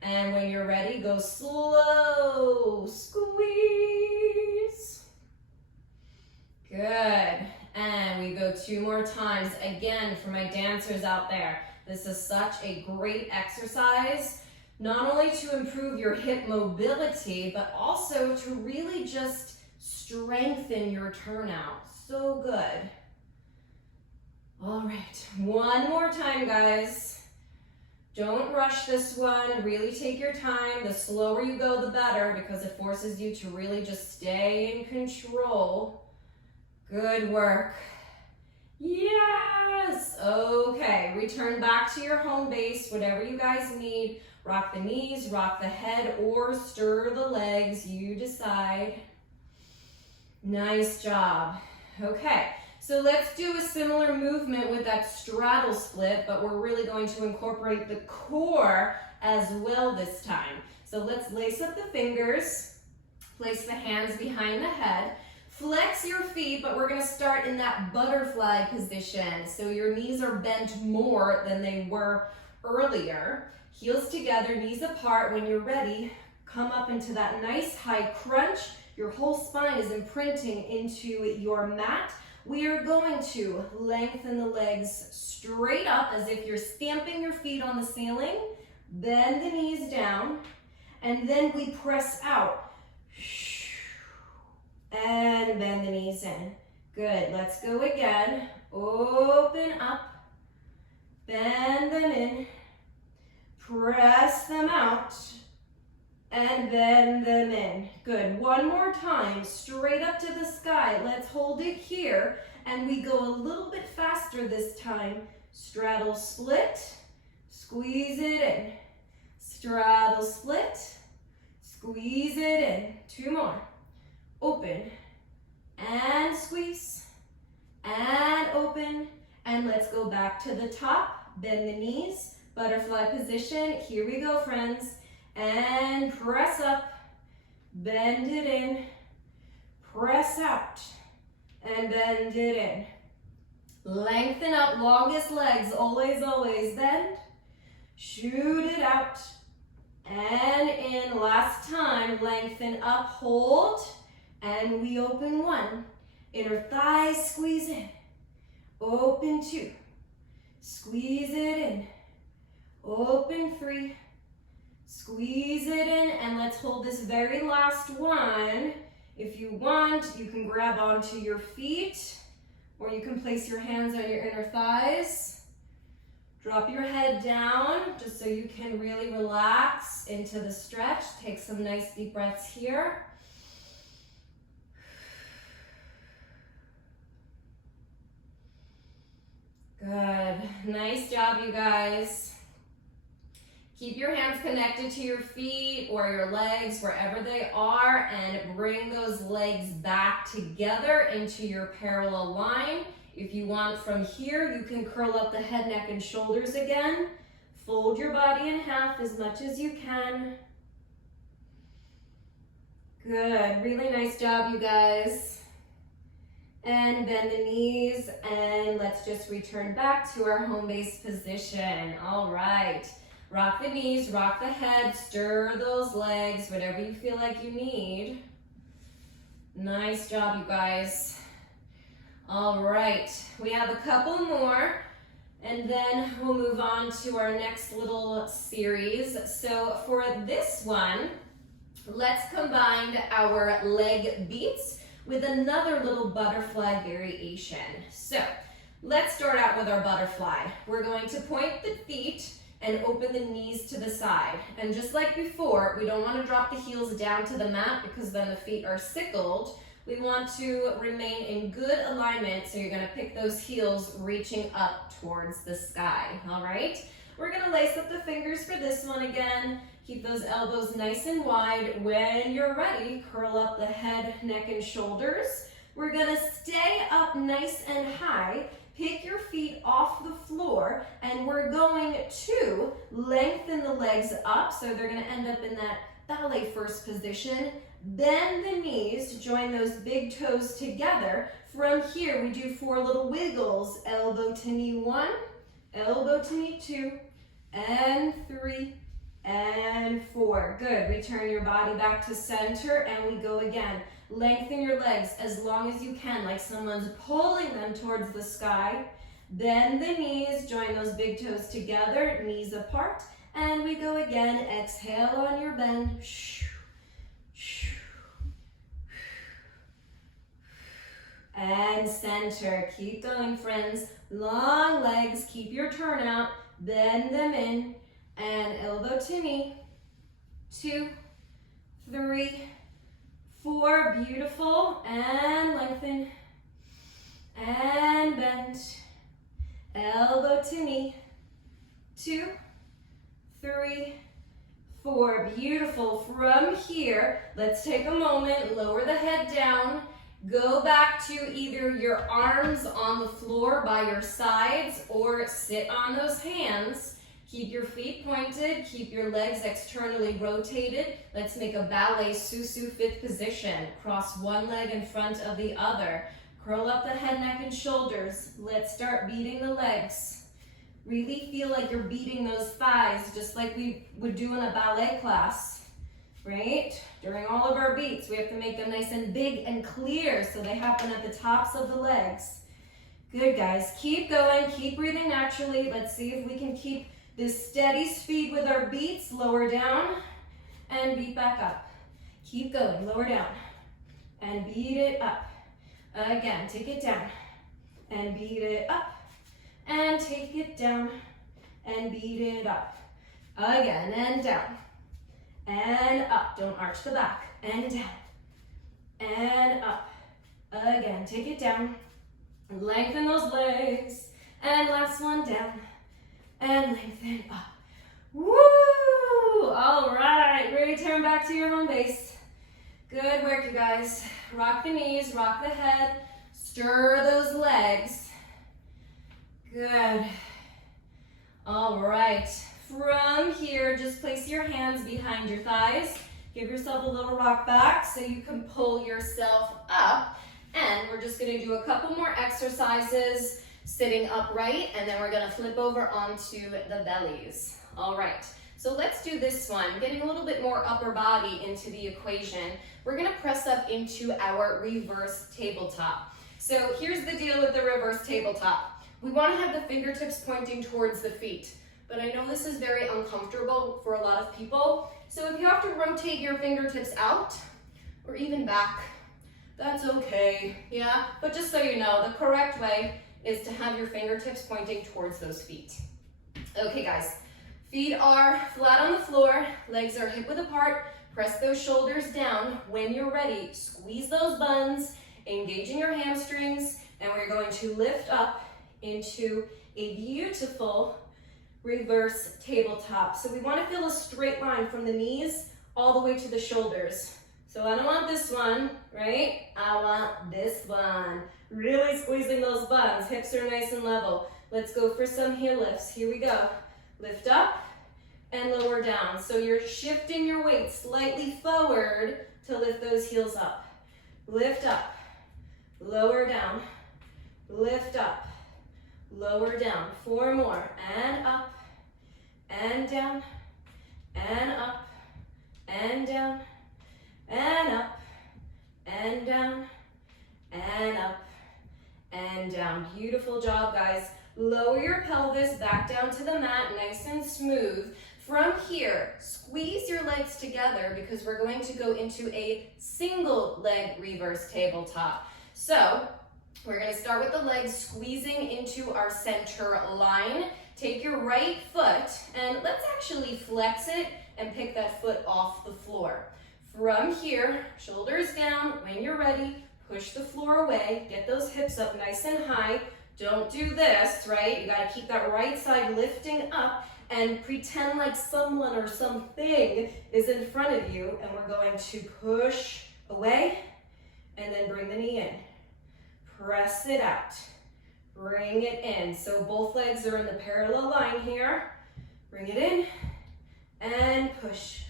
And when you're ready, go slow. Squeeze. Good. And we go 2 more times. Again, for my dancers out there, this is such a great exercise, not only to improve your hip mobility, but also to really just strengthen your turnout. So good. All right, 1 more time, guys. Don't rush this one, really take your time. The slower you go, the better, because it forces you to really just stay in control. Good work. Yes, okay, return back to your home base, whatever you guys need. Rock the knees, rock the head, or stir the legs, you decide. Nice job. Okay, so let's do a similar movement with that straddle split, but we're really going to incorporate the core as well this time. So let's lace up the fingers, place the hands behind the head, flex your feet, but we're gonna start in that butterfly position. So your knees are bent more than they were earlier. Heels together, knees apart. When you're ready, come up into that nice high crunch. Your whole spine is imprinting into your mat. We are going to lengthen the legs straight up as if you're stamping your feet on the ceiling. Bend the knees down, and then we press out. And bend the knees in. Good, let's go again. Open up, bend them in, press them out, and bend them in. Good, 1 more time, straight up to the sky. Let's hold it here, and we go a little bit faster this time. Straddle split, Squeeze it in. Straddle split. Squeeze it in. 2 more. Open and squeeze and open. And let's go back to the top. Bend the knees. Butterfly position. Here we go, friends. And press up. Bend it in. Press out. And bend it in. Lengthen up, longest legs. Always, always bend. Shoot it out. And in. Last time. Lengthen up, hold. And we open 1. Inner thighs squeeze in. Open 2. Squeeze it in. Open 3. Squeeze it in. And let's hold this very last one. If you want, you can grab onto your feet, or you can place your hands on your inner thighs. Drop your head down just so you can really relax into the stretch. Take some nice deep breaths here. Good. Nice job, you guys. Keep your hands connected to your feet or your legs, wherever they are, and bring those legs back together into your parallel line. If you want from here, you can curl up the head, neck, and shoulders again. Fold your body in half as much as you can. Good. Really nice job, you guys. And bend the knees, and let's just return back to our home base position. All right. Rock the knees, rock the head, stir those legs, whatever you feel like you need. Nice job, you guys. All right, we have a couple more, and then we'll move on to our next little series. So for this one, let's combine our leg beats with another little butterfly variation. So let's start out with our butterfly. We're going to point the feet and open the knees to the side. And just like before, we don't want to drop the heels down to the mat because then the feet are sickled. We want to remain in good alignment, so you're going to pick those heels reaching up towards the sky, all right? We're going to lace up the fingers for this one again. Keep those elbows nice and wide. When you're ready, curl up the head, neck, and shoulders. We're going to stay up nice and high. Pick your feet off the floor, and we're going to lengthen the legs up, so they're going to end up in that ballet first position. Bend the knees, join those big toes together. From here, we do 4 little wiggles. Elbow to knee 1, elbow to knee 2, and 3, and 4. Good. Return your body back to center, and we go again. Lengthen your legs as long as you can, like someone's pulling them towards the sky. Bend the knees, join those big toes together, knees apart, and we go again. Exhale on your bend. And center. Keep going, friends. Long legs, keep your turnout. Bend them in, and elbow to knee. 2, 3, 4, beautiful, and lengthen, and bend, elbow to knee, 2, 3, 4, beautiful. From here, let's take a moment, lower the head down, go back to either your arms on the floor by your sides or sit on those hands. Keep your feet pointed, keep your legs externally rotated. Let's make a ballet susu fit position. Cross one leg in front of the other. Curl up the head, neck, and shoulders. Let's start beating the legs. Really feel like you're beating those thighs just like we would do in a ballet class, right? During all of our beats, we have to make them nice and big and clear so they happen at the tops of the legs. Good, guys. Keep going, keep breathing naturally. Let's see if we can keep this steady speed with our beats. Lower down and beat back up. Keep going, lower down and beat it up. Again, take it down and beat it up. And take it down and beat it up. Again, and down and up. Don't arch the back. And down and up. Again, take it down. Lengthen those legs. And last one, down and lengthen up. Woo! All right, return back to your home base. Good work, you guys. Rock the knees, rock the head, stir those legs. Good. All right, from here, just place your hands behind your thighs. Give yourself a little rock back so you can pull yourself up. And we're just gonna do a couple more exercises sitting upright, and then we're gonna flip over onto the bellies. All right, so let's do this one. Getting a little bit more upper body into the equation. We're gonna press up into our reverse tabletop. So here's the deal with the reverse tabletop. We wanna have the fingertips pointing towards the feet, but I know this is very uncomfortable for a lot of people. So if you have to rotate your fingertips out or even back, that's okay, yeah? But just so you know, the correct way is to have your fingertips pointing towards those feet. Okay, guys, feet are flat on the floor, legs are hip width apart, press those shoulders down. When you're ready, squeeze those buns, engaging your hamstrings, and we're going to lift up into a beautiful reverse tabletop. So we want to feel a straight line from the knees all the way to the shoulders. So I don't want this one, right? I want this one. Really squeezing those buns. Hips are nice and level. Let's go for some heel lifts. Here we go. Lift up and lower down. So you're shifting your weight slightly forward to lift those heels up. Lift up, lower down, lift up, lower down. 4 more. And up, and down, and up, and down, and up, and down, and up, and down. Beautiful job, guys. Lower your pelvis back down to the mat, nice and smooth. From here, squeeze your legs together because we're going to go into a single leg reverse tabletop. So we're going to start with the legs squeezing into our center line. Take your right foot and let's actually flex it and pick that foot off the floor. From here, shoulders down. When you're ready, push the floor away. Get those hips up nice and high. Don't do this, right? You gotta keep that right side lifting up and pretend like someone or something is in front of you, and we're going to push away and then bring the knee in. Press it out. Bring it in. So both legs are in the parallel line here. Bring it in and push.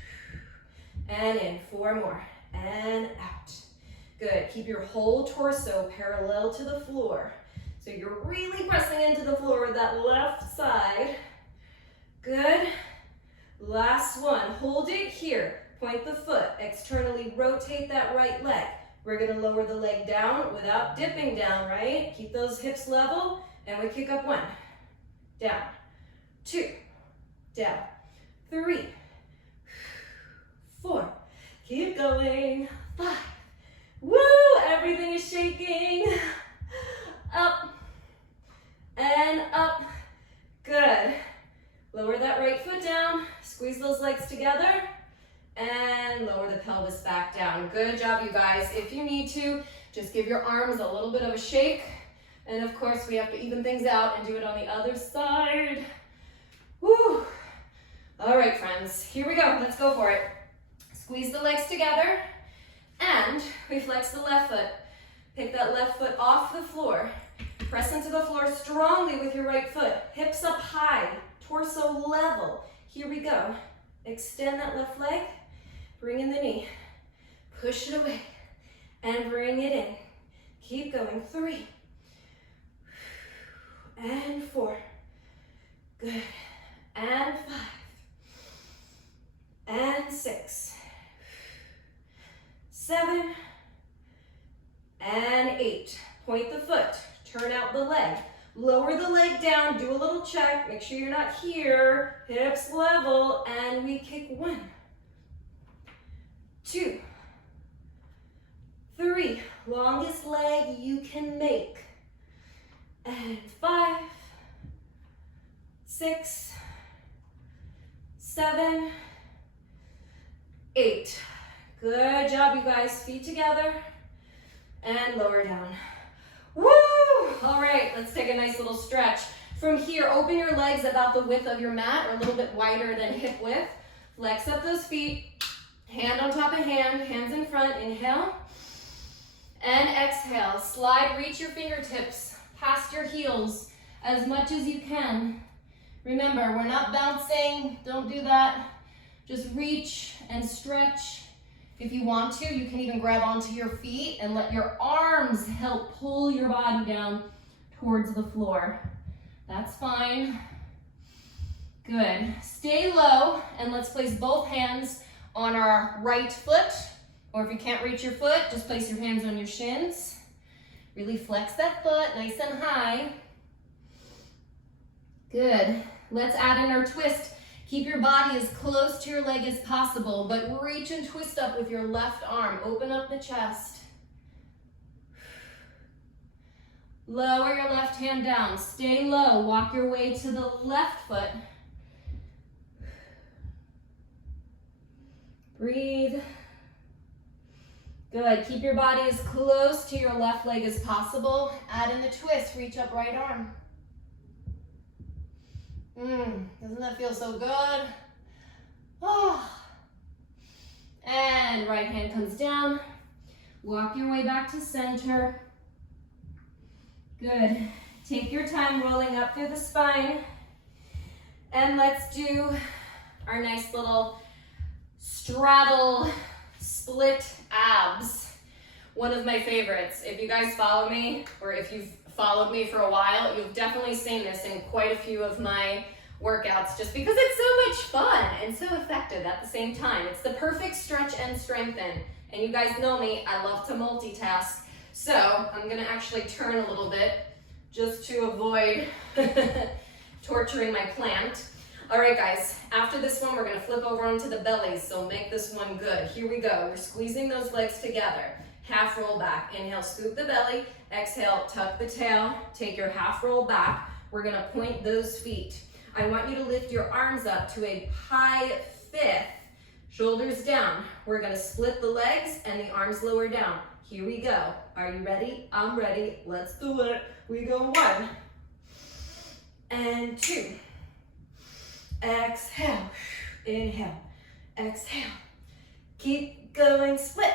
And in. 4 more. And out. Good. Keep your whole torso parallel to the floor. So you're really pressing into the floor with that left side. Good. Last one. Hold it here. Point the foot. Externally rotate that right leg. We're going to lower the leg down without dipping down, right? Keep those hips level. And we kick up 1. Down. 2. Down. 3. 4. Keep going. 5. Woo! Everything is shaking. Up. And up. Good. Lower that right foot down. Squeeze those legs together. And lower the pelvis back down. Good job, you guys. If you need to, just give your arms a little bit of a shake. And of course, we have to even things out and do it on the other side. Woo! All right, friends. Here we go. Let's go for it. Squeeze the legs together. And we flex the left foot. Pick that left foot off the floor. Press into the floor strongly with your right foot. Hips up high, torso level. Here we go. Extend that left leg. Bring in the knee. Push it away. And bring it in. Keep going. 3. And 4. Good. And 5. And 6. 7. And 8. Point the foot. Turn out the leg. Lower the leg down. Do a little check. Make sure you're not here. Hips level. And we kick 1. 2. 3. Longest leg you can make. And 5. 6. 7. 8. Good job, you guys. Feet together. And lower down. Woo! All right, let's take a nice little stretch. From here, open your legs about the width of your mat or a little bit wider than hip width. Flex up those feet, hand on top of hand, hands in front, inhale. And exhale, slide, reach your fingertips past your heels as much as you can. Remember, we're not bouncing, don't do that. Just reach and stretch. If you want to, you can even grab onto your feet and let your arms help pull your body down towards the floor. That's fine. Good. Stay low, and let's place both hands on our right foot. Or if you can't reach your foot, just place your hands on your shins. Really flex that foot nice and high. Good. Let's add in our twist. Keep your body as close to your leg as possible, but reach and twist up with your left arm. Open up the chest. Lower your left hand down. Stay low. Walk your way to the left foot. Breathe. Good. Keep your body as close to your left leg as possible. Add in the twist. Reach up right arm. Doesn't that feel so good? Oh. And right hand comes down. Walk your way back to center. Good. Take your time rolling up through the spine. And let's do our nice little straddle split abs. One of my favorites. If you guys follow me, or if you've followed me for a while, you've definitely seen this in quite a few of my workouts, just because it's so much fun and so effective at the same time. It's the perfect stretch and strengthen. And you guys know me, I love to multitask. So I'm gonna actually turn a little bit just to avoid torturing my plant. All right, guys, after this one, we're gonna flip over onto the bellies, so make this one good. Here we go. We're squeezing those legs together. Half roll back. Inhale, scoop the belly. Exhale, tuck the tail. Take your half roll back. We're gonna point those feet. I want you to lift your arms up to a high fifth, shoulders down. We're gonna split the legs and the arms lower down. Here we go. Are you ready? I'm ready. Let's do it. We go 1 and 2. Exhale, inhale, exhale. Keep going, split,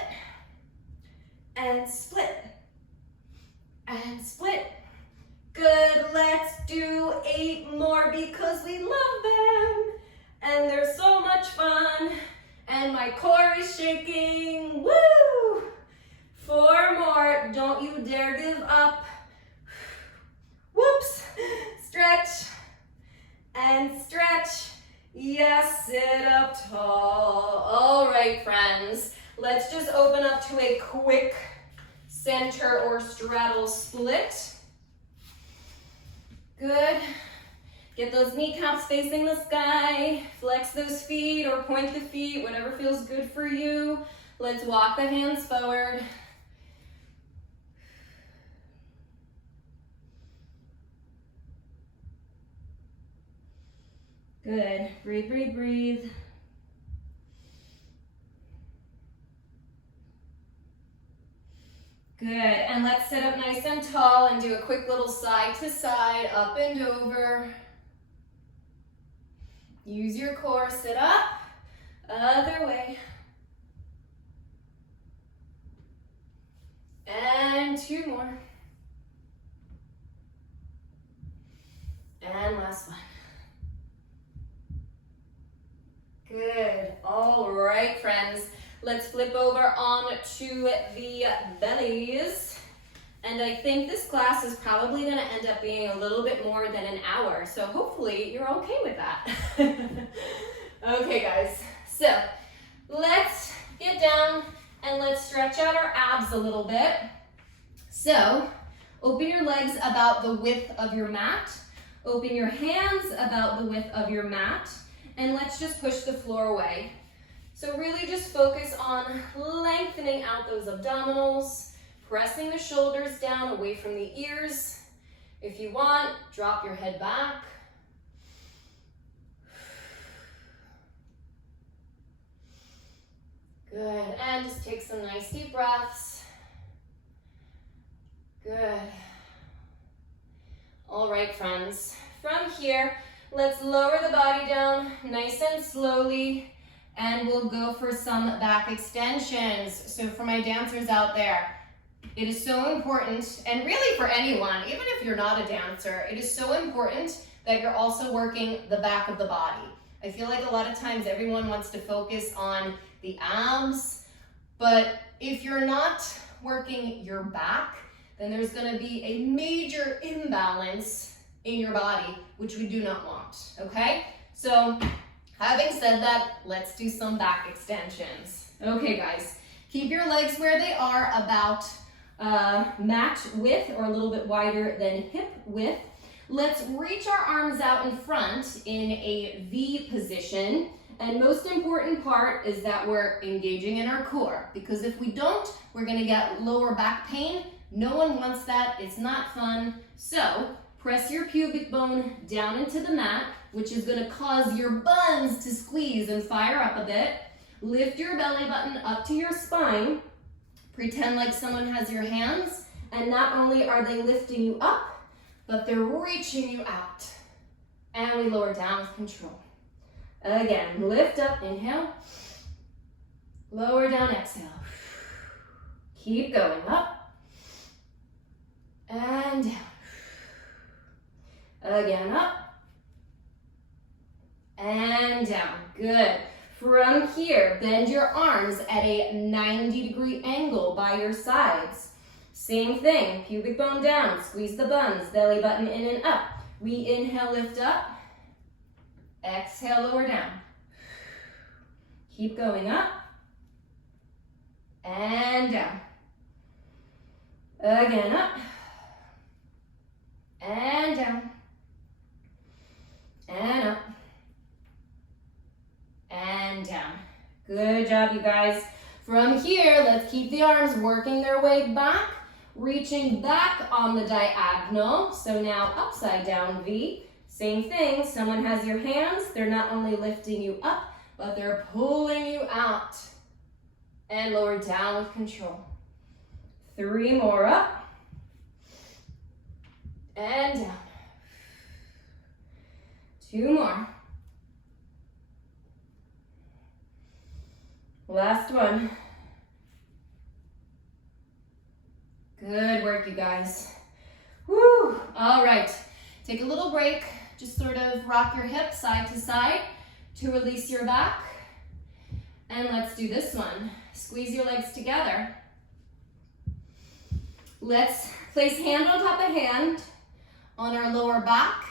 and split, and split. Good, let's do 8 more because we love them, and they're so much fun, and my core is shaking, woo! 4 more, don't you dare give up. Whoops, stretch, and stretch. Yes, sit up tall. All right, friends, let's just open up to a quick center or straddle split. Good. Get those kneecaps facing the sky. Flex those feet or point the feet, whatever feels good for you. Let's walk the hands forward. Good. Breathe, breathe, breathe. Good. And let's sit up nice and tall and do a quick little side to side, up and over. Use your core. Sit up. Other way. And 2 more. And last one. Good. All right, friends. Let's flip over on to the bellies. And I think this class is probably going to end up being a little bit more than an hour. So hopefully you're okay with that. Okay, guys. So let's get down and let's stretch out our abs a little bit. So open your legs about the width of your mat. Open your hands about the width of your mat. And let's just push the floor away. So really just focus on lengthening out those abdominals, pressing the shoulders down away from the ears. If you want, drop your head back. Good, and just take some nice deep breaths. Good. All right, friends. from here, let's lower the body down nice and slowly, and we'll go for some back extensions. So for my dancers out there, it is so important, and really for anyone, even if you're not a dancer, it is so important that you're also working the back of the body. I feel like a lot of times everyone wants to focus on the abs, but if you're not working your back, then there's gonna be a major imbalance in your body, which we do not want, okay? So having said that, let's do some back extensions. Okay guys, keep your legs where they are, about mat width or a little bit wider than hip width. Let's reach our arms out in front in a V position. And most important part is that we're engaging in our core, because if we don't, we're gonna get lower back pain. No one wants that, it's not fun. So press your pubic bone down into the mat, which is gonna cause your buns to squeeze and fire up a bit. Lift your belly button up to your spine. Pretend like someone has your hands, and not only are they lifting you up, but they're reaching you out. And we lower down with control. Again, lift up, inhale. Lower down, exhale. Keep going, up. And down. Again, up. And down, good. From here, bend your arms at a 90-degree angle by your sides. Same thing, pubic bone down, squeeze the buns, belly button in and up. We inhale, lift up. Exhale, lower down. Keep going up. And down. Again, up. And down. And up. And down. Good job, you guys. From here, let's keep the arms working their way back, reaching back on the diagonal. So now upside down V. Same thing, someone has your hands. They're not only lifting you up, but they're pulling you out. And lower down with control. 3 more, up. And down. 2 more. Last one. Good work, you guys. Woo! All right, take a little break. Just sort of rock your hips side to side to release your back. And let's do this one. Squeeze your legs together. Let's place hand on top of hand on our lower back.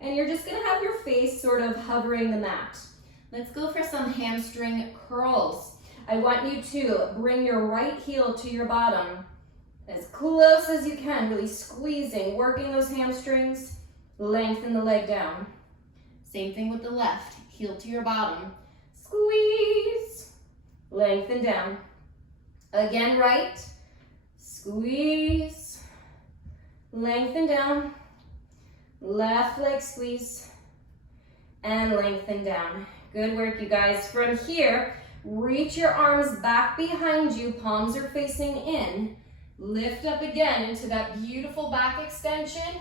And you're just gonna have your face sort of hovering the mat. Let's go for some hamstring curls. I want you to bring your right heel to your bottom as close as you can, really squeezing, working those hamstrings, lengthen the leg down. Same thing with the left, heel to your bottom, squeeze, lengthen down. Again, right, squeeze, lengthen down, left leg squeeze, and lengthen down. Good work, you guys. From here, reach your arms back behind you, palms are facing in. Lift up again into that beautiful back extension.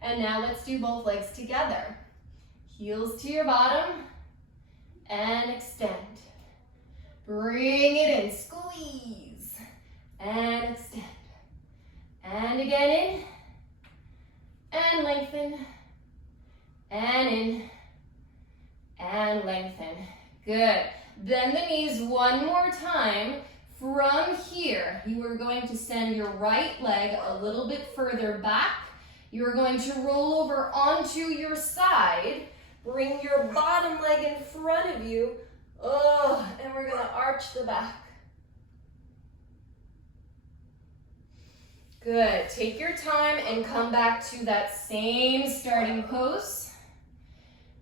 And now let's do both legs together. Heels to your bottom and extend. Bring it in, squeeze and extend. And again in and lengthen and in and lengthen. Good. Bend the knees one more time. From here, you are going to send your right leg a little bit further back. You are going to roll over onto your side. Bring your bottom leg in front of you. Oh, and we're going to arch the back. Good. Take your time and come back to that same starting pose.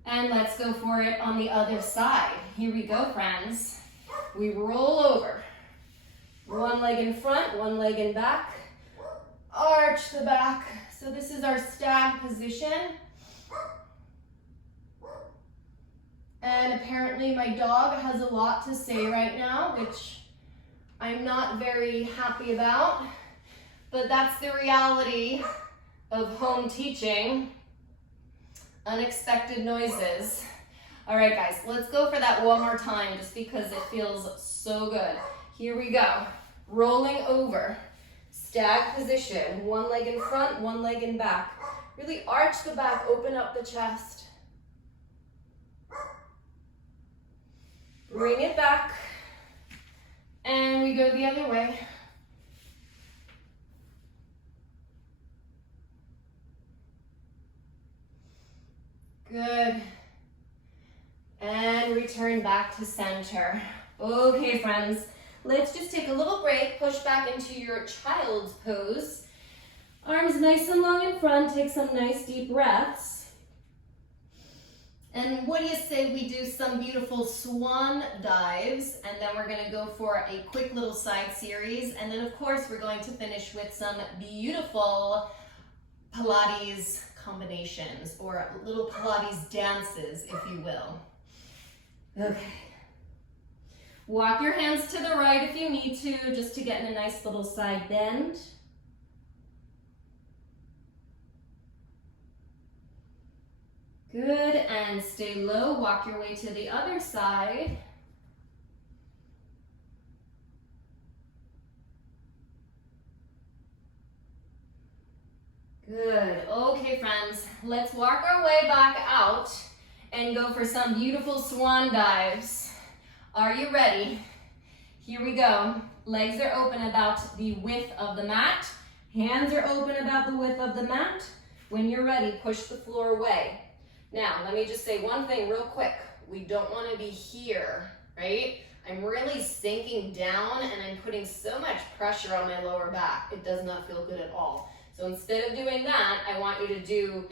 And let's go for it on the other side. Here we go, friends. We roll over. One leg in front, one leg in back. Arch the back. So this is our stag position. And apparently my dog has a lot to say right now, which I'm not very happy about. But that's the reality of home teaching. unexpected noises. All right, guys, let's go for that one more time just because it feels so good. Here we go. Rolling over, stag position, one leg in front, one leg in back. Really arch the back, open up the chest. Bring it back, and we go the other way. Good. And return back to center. Okay, friends, let's just take a little break, push back into your child's pose. Arms nice and long in front, take some nice deep breaths. And what do you say we do some beautiful swan dives, and then we're gonna go for a quick little side series, and then of course we're going to finish with some beautiful Pilates combinations, or little Pilates dances, if you will. Okay. Walk your hands to the right if you need to, just to get in a nice little side bend. Good, and stay low. Walk your way to the other side. Good. Okay, friends, let's walk our way back out and go for some beautiful swan dives. Are you ready? Here we go. Legs are open about the width of the mat. Hands are open about the width of the mat. When you're ready, push the floor away. Now, let me just say one thing real quick. We don't want to be here, right? I'm really sinking down and I'm putting so much pressure on my lower back. It does not feel good at all. So instead of doing that, I want you to do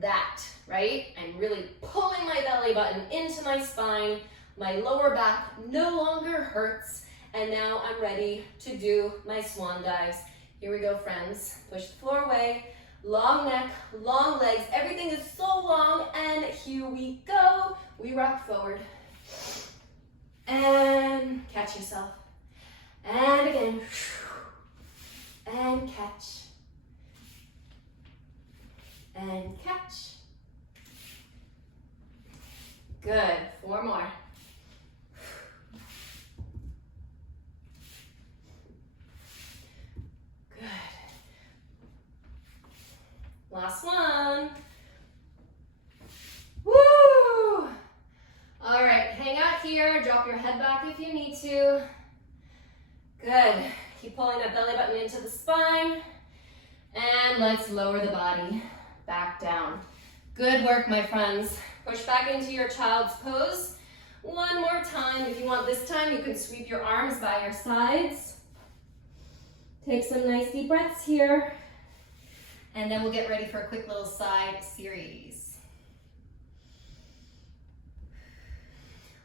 that, right? I'm really pulling my belly button into my spine. My lower back no longer hurts. And now I'm ready to do my swan dives. Here we go, friends. Push the floor away. Long neck, long legs. Everything is so long. And here we go. We rock forward. And catch yourself. And again. And catch. And catch. Good. 4 more. Good. Last one. Woo! All right, hang out here. Drop your head back if you need to. Good. Keep pulling that belly button into the spine. And let's lower the body back down. Good work, my friends. Push back into your child's pose. One more time. If you want this time, you can sweep your arms by your sides. Take some nice deep breaths here. And then we'll get ready for a quick little side series.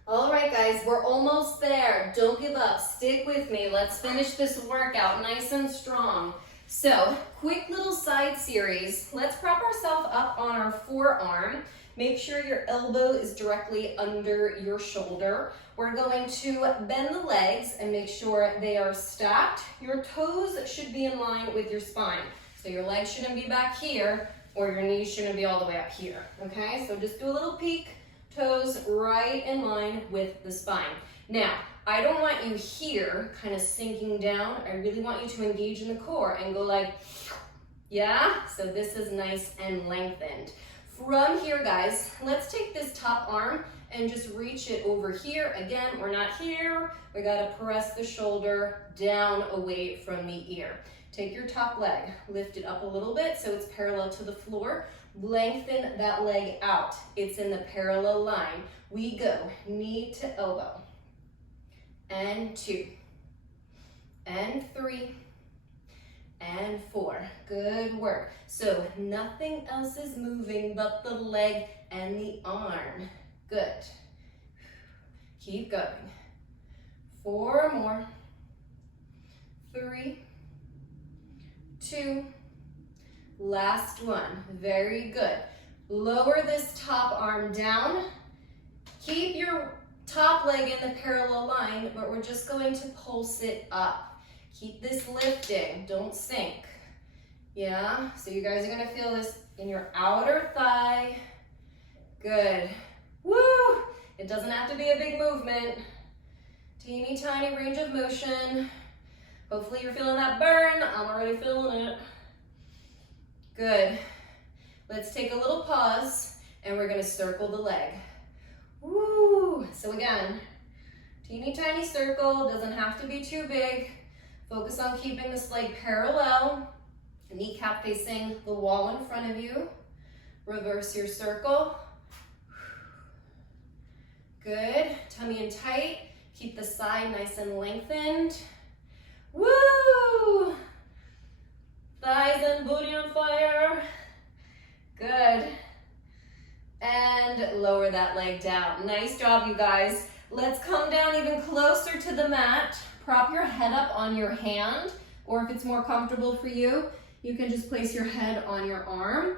All right, guys, we're almost there. Don't give up. Stick with me. Let's finish this workout nice and strong. So, quick little side series. Let's prop ourselves up on our forearm. Make sure your elbow is directly under your shoulder. We're going to bend the legs and make sure they are stacked. Your toes should be in line with your spine. So your legs shouldn't be back here, or your knees shouldn't be all the way up here, okay? So just do a little peek, toes right in line with the spine. Now, I don't want you here kind of sinking down. I really want you to engage in the core and go like, yeah? So this is nice and lengthened. From here, guys, let's take this top arm and just reach it over here. Again, we're not here. We gotta press the shoulder down away from the ear. Take your top leg, lift it up a little bit so it's parallel to the floor. Lengthen that leg out. It's in the parallel line. We go knee to elbow. And 2. And 3. And 4. Good work. So nothing else is moving but the leg and the arm. Good. Keep going. 4 more. 3. 2. Last one. Very good. Lower this top arm down. Keep your top leg in the parallel line, but we're just going to pulse it up. Keep this lifting. Don't sink. Yeah, so you guys are gonna feel this in your outer thigh. Good. Woo! It doesn't have to be a big movement. Teeny tiny range of motion. Hopefully you're feeling that burn. I'm already feeling it. Good. Let's take a little pause and we're gonna circle the leg. Woo! So again, teeny tiny circle, doesn't have to be too big. Focus on keeping this leg parallel. Kneecap facing the wall in front of you. Reverse your circle. Good. Tummy in tight. Keep the side nice and lengthened. Woo! Thighs and booty on fire. Good. And lower that leg down. Nice job, you guys. Let's come down even closer to the mat. Prop your head up on your hand, or if it's more comfortable for you, you can just place your head on your arm.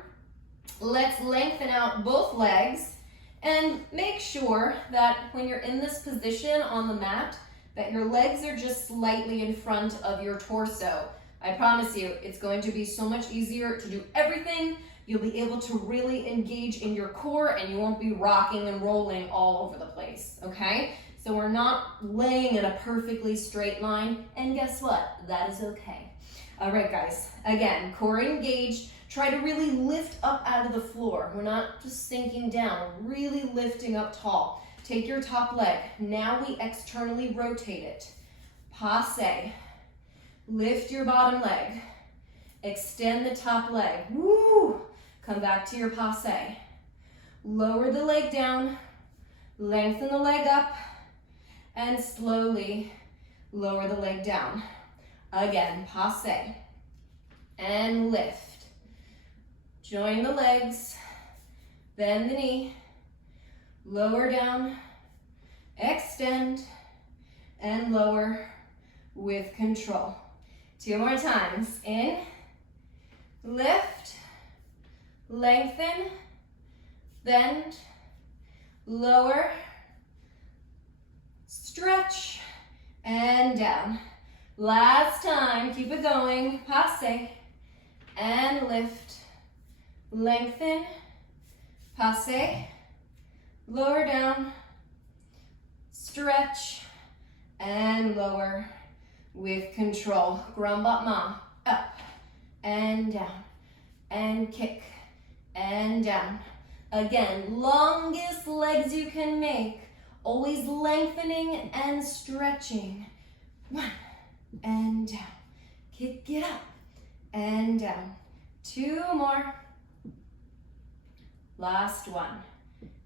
Let's lengthen out both legs and make sure that when you're in this position on the mat, that your legs are just slightly in front of your torso. I promise you, it's going to be so much easier to do everything. You'll be able to really engage in your core and you won't be rocking and rolling all over the place, okay? So we're not laying in a perfectly straight line, and guess what? That is okay. All right, guys, again, core engaged. Try to really lift up out of the floor. We're not just sinking down, we're really lifting up tall. Take your top leg. Now we externally rotate it. Passe. Lift your bottom leg. Extend the top leg. Woo! Come back to your passe. Lower the leg down. Lengthen the leg up. And slowly lower the leg down. Again, passe. And lift. Join the legs. Bend the knee. Lower down, extend, and lower with control. 2 more times. In, lift, lengthen, bend, lower, stretch, and down. Last time, keep it going. Passe, and lift, lengthen, passe, lower down, stretch, and lower with control. Grand battement, up, and down, and kick, and down. Again, longest legs you can make, always lengthening and stretching. 1, and down, kick it up, and down. 2 more. Last one.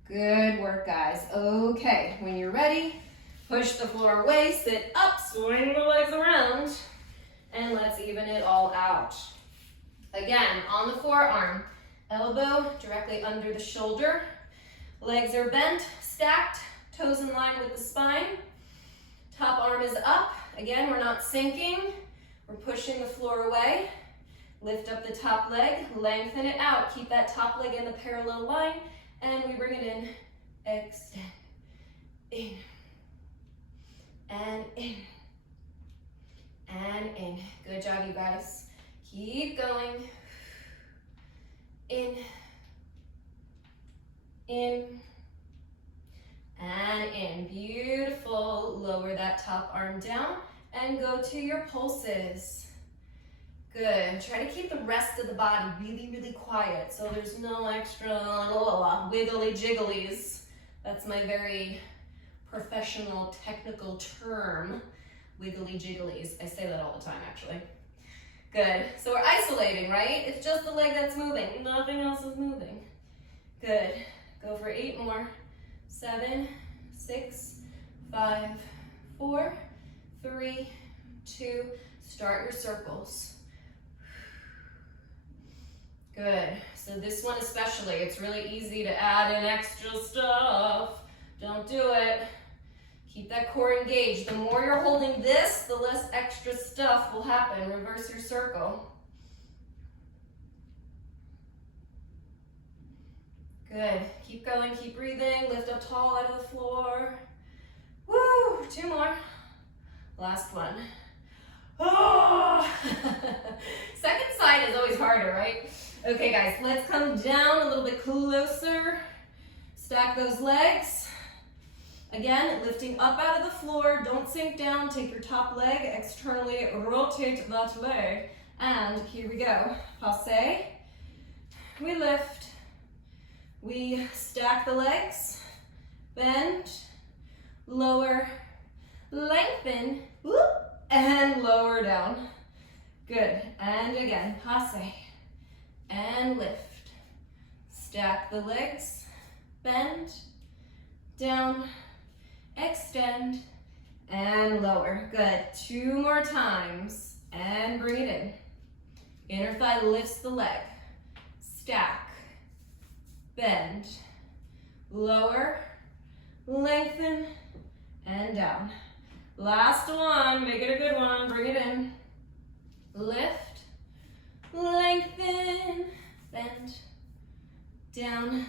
Good work, guys. Okay, when you're ready, push the floor away, sit up, swing the legs around, and let's even it all out. Again, on the forearm, elbow directly under the shoulder, legs are bent, stacked, toes in line with the spine, top arm is up. Again, we're not sinking, we're pushing the floor away. Lift up the top leg, lengthen it out, keep that top leg in the parallel line, and we bring it in, extend, in, and in, and in. Good job, you guys. Keep going. In, and in. Beautiful. Lower that top arm down and go to your pulses. Good. Try to keep the rest of the body really, really quiet so there's no extra wiggly jigglies. That's my very professional technical term, wiggly jigglies. I say that all the time, actually. Good. So we're isolating, right? It's just the leg that's moving. Nothing else is moving. Good. Go for 8 more. 7, 6, 5, 4, 3, 2. Start your circles. Good. So this one especially, it's really easy to add in extra stuff. Don't do it. Keep that core engaged. The more you're holding this, the less extra stuff will happen. Reverse your circle. Good. Keep going, keep breathing. Lift up tall out of the floor. Woo! 2 more. Last one. Oh! Second side is always hard. here, right? Okay guys, let's come down a little bit closer. Stack those legs. Again, lifting up out of the floor, don't sink down, take your top leg, externally rotate that leg. And here we go, passe. We lift, we stack the legs, bend, lower, lengthen, whoop, and lower down. Good, and again, passe, and lift. Stack the legs, bend, down, extend, and lower. Good, 2 more times, and bring it in. Inner thigh lifts the leg. Stack, bend, lower, lengthen, and down. Last one, make it a good one, bring it in. Lift, lengthen, bend, down,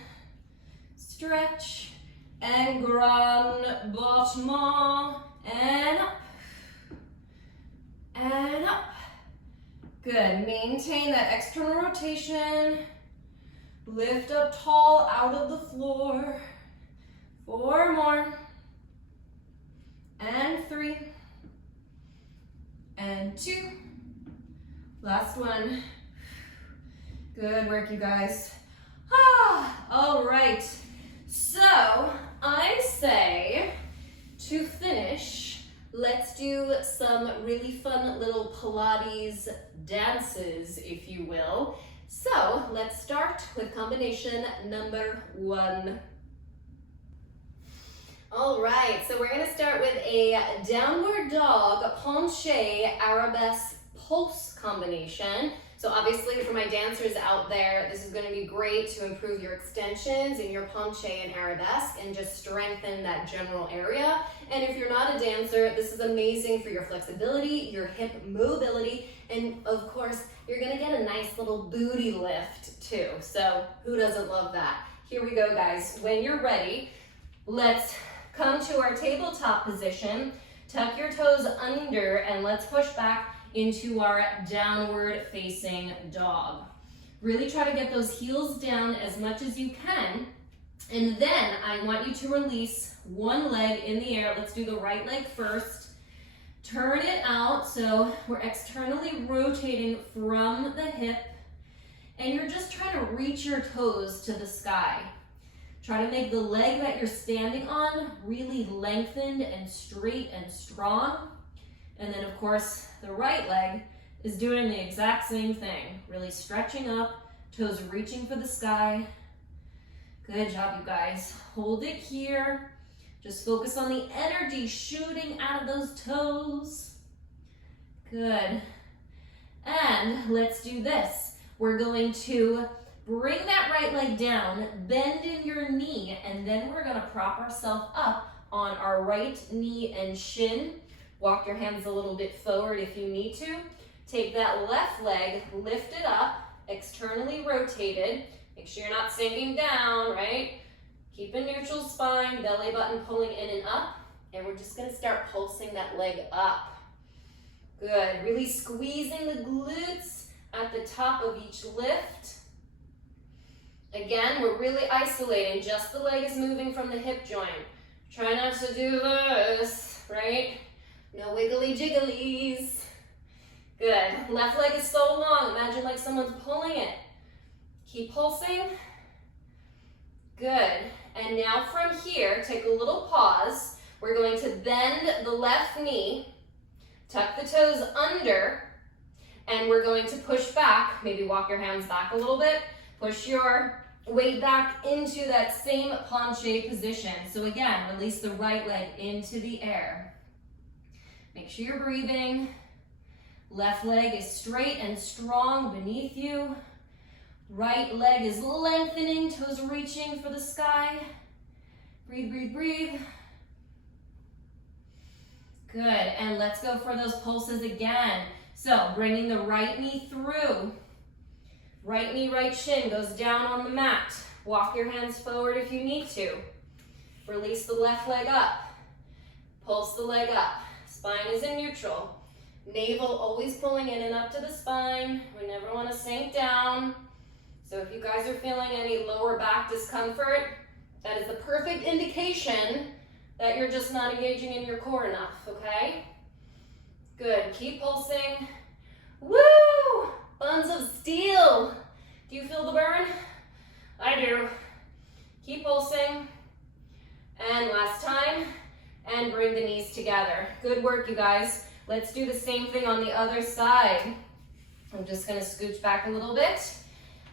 stretch, and grand battement, and up, and up. Good, maintain that external rotation. Lift up tall out of the floor. 4 more. And 3. And 2. Last one. Good work, you guys. All right. So I say to finish, let's do some really fun little Pilates dances, if you will. So let's start with combination number 1. All right, so we're gonna start with a downward dog, penché, arabesque, pulse combination. So obviously for my dancers out there, this is gonna be great to improve your extensions in your penché and arabesque and just strengthen that general area. And if you're not a dancer, this is amazing for your flexibility, your hip mobility, and of course, you're gonna get a nice little booty lift too. So who doesn't love that? Here we go, guys. When you're ready, let's come to our tabletop position. Tuck your toes under and let's push back into our downward facing dog. Really try to get those heels down as much as you can. And then I want you to release one leg in the air. Let's do the right leg first. Turn it out so we're externally rotating from the hip. And you're just trying to reach your toes to the sky. Try to make the leg that you're standing on really lengthened and straight and strong. And then of course, the right leg is doing the exact same thing. Really stretching up, toes reaching for the sky. Good job, you guys. Hold it here. Just focus on the energy shooting out of those toes. Good. And let's do this. We're going to bring that right leg down, bend in your knee, and then we're gonna prop ourselves up on our right knee and shin. Walk your hands a little bit forward if you need to. Take that left leg, lift it up, externally rotated. Make sure you're not sinking down, right? Keep a neutral spine, belly button pulling in and up. And we're just gonna start pulsing that leg up. Good, really squeezing the glutes at the top of each lift. Again, we're really isolating, just the leg is moving from the hip joint. Try not to do this, right? No wiggly jigglies. Good, left leg is so long, imagine like someone's pulling it. Keep pulsing. Good, and now from here, take a little pause. We're going to bend the left knee, tuck the toes under, and we're going to push back, maybe walk your hands back a little bit, push your weight back into that same penché position. So again, release the right leg into the air. Make sure you're breathing. Left leg is straight and strong beneath you. Right leg is lengthening, toes reaching for the sky. Breathe, breathe, breathe. Good, and let's go for those pulses again. So bringing the right knee through. Right knee, right shin goes down on the mat. Walk your hands forward if you need to. Release the left leg up. Pulse the leg up. Spine is in neutral. Navel always pulling in and up to the spine. We never want to sink down. So if you guys are feeling any lower back discomfort, that is the perfect indication that you're just not engaging in your core enough, okay? Good, keep pulsing. Woo! Buns of steel. Do you feel the burn? I do. Keep pulsing. And last time. And bring the knees together. Good work, you guys. Let's do the same thing on the other side. I'm just gonna scooch back a little bit.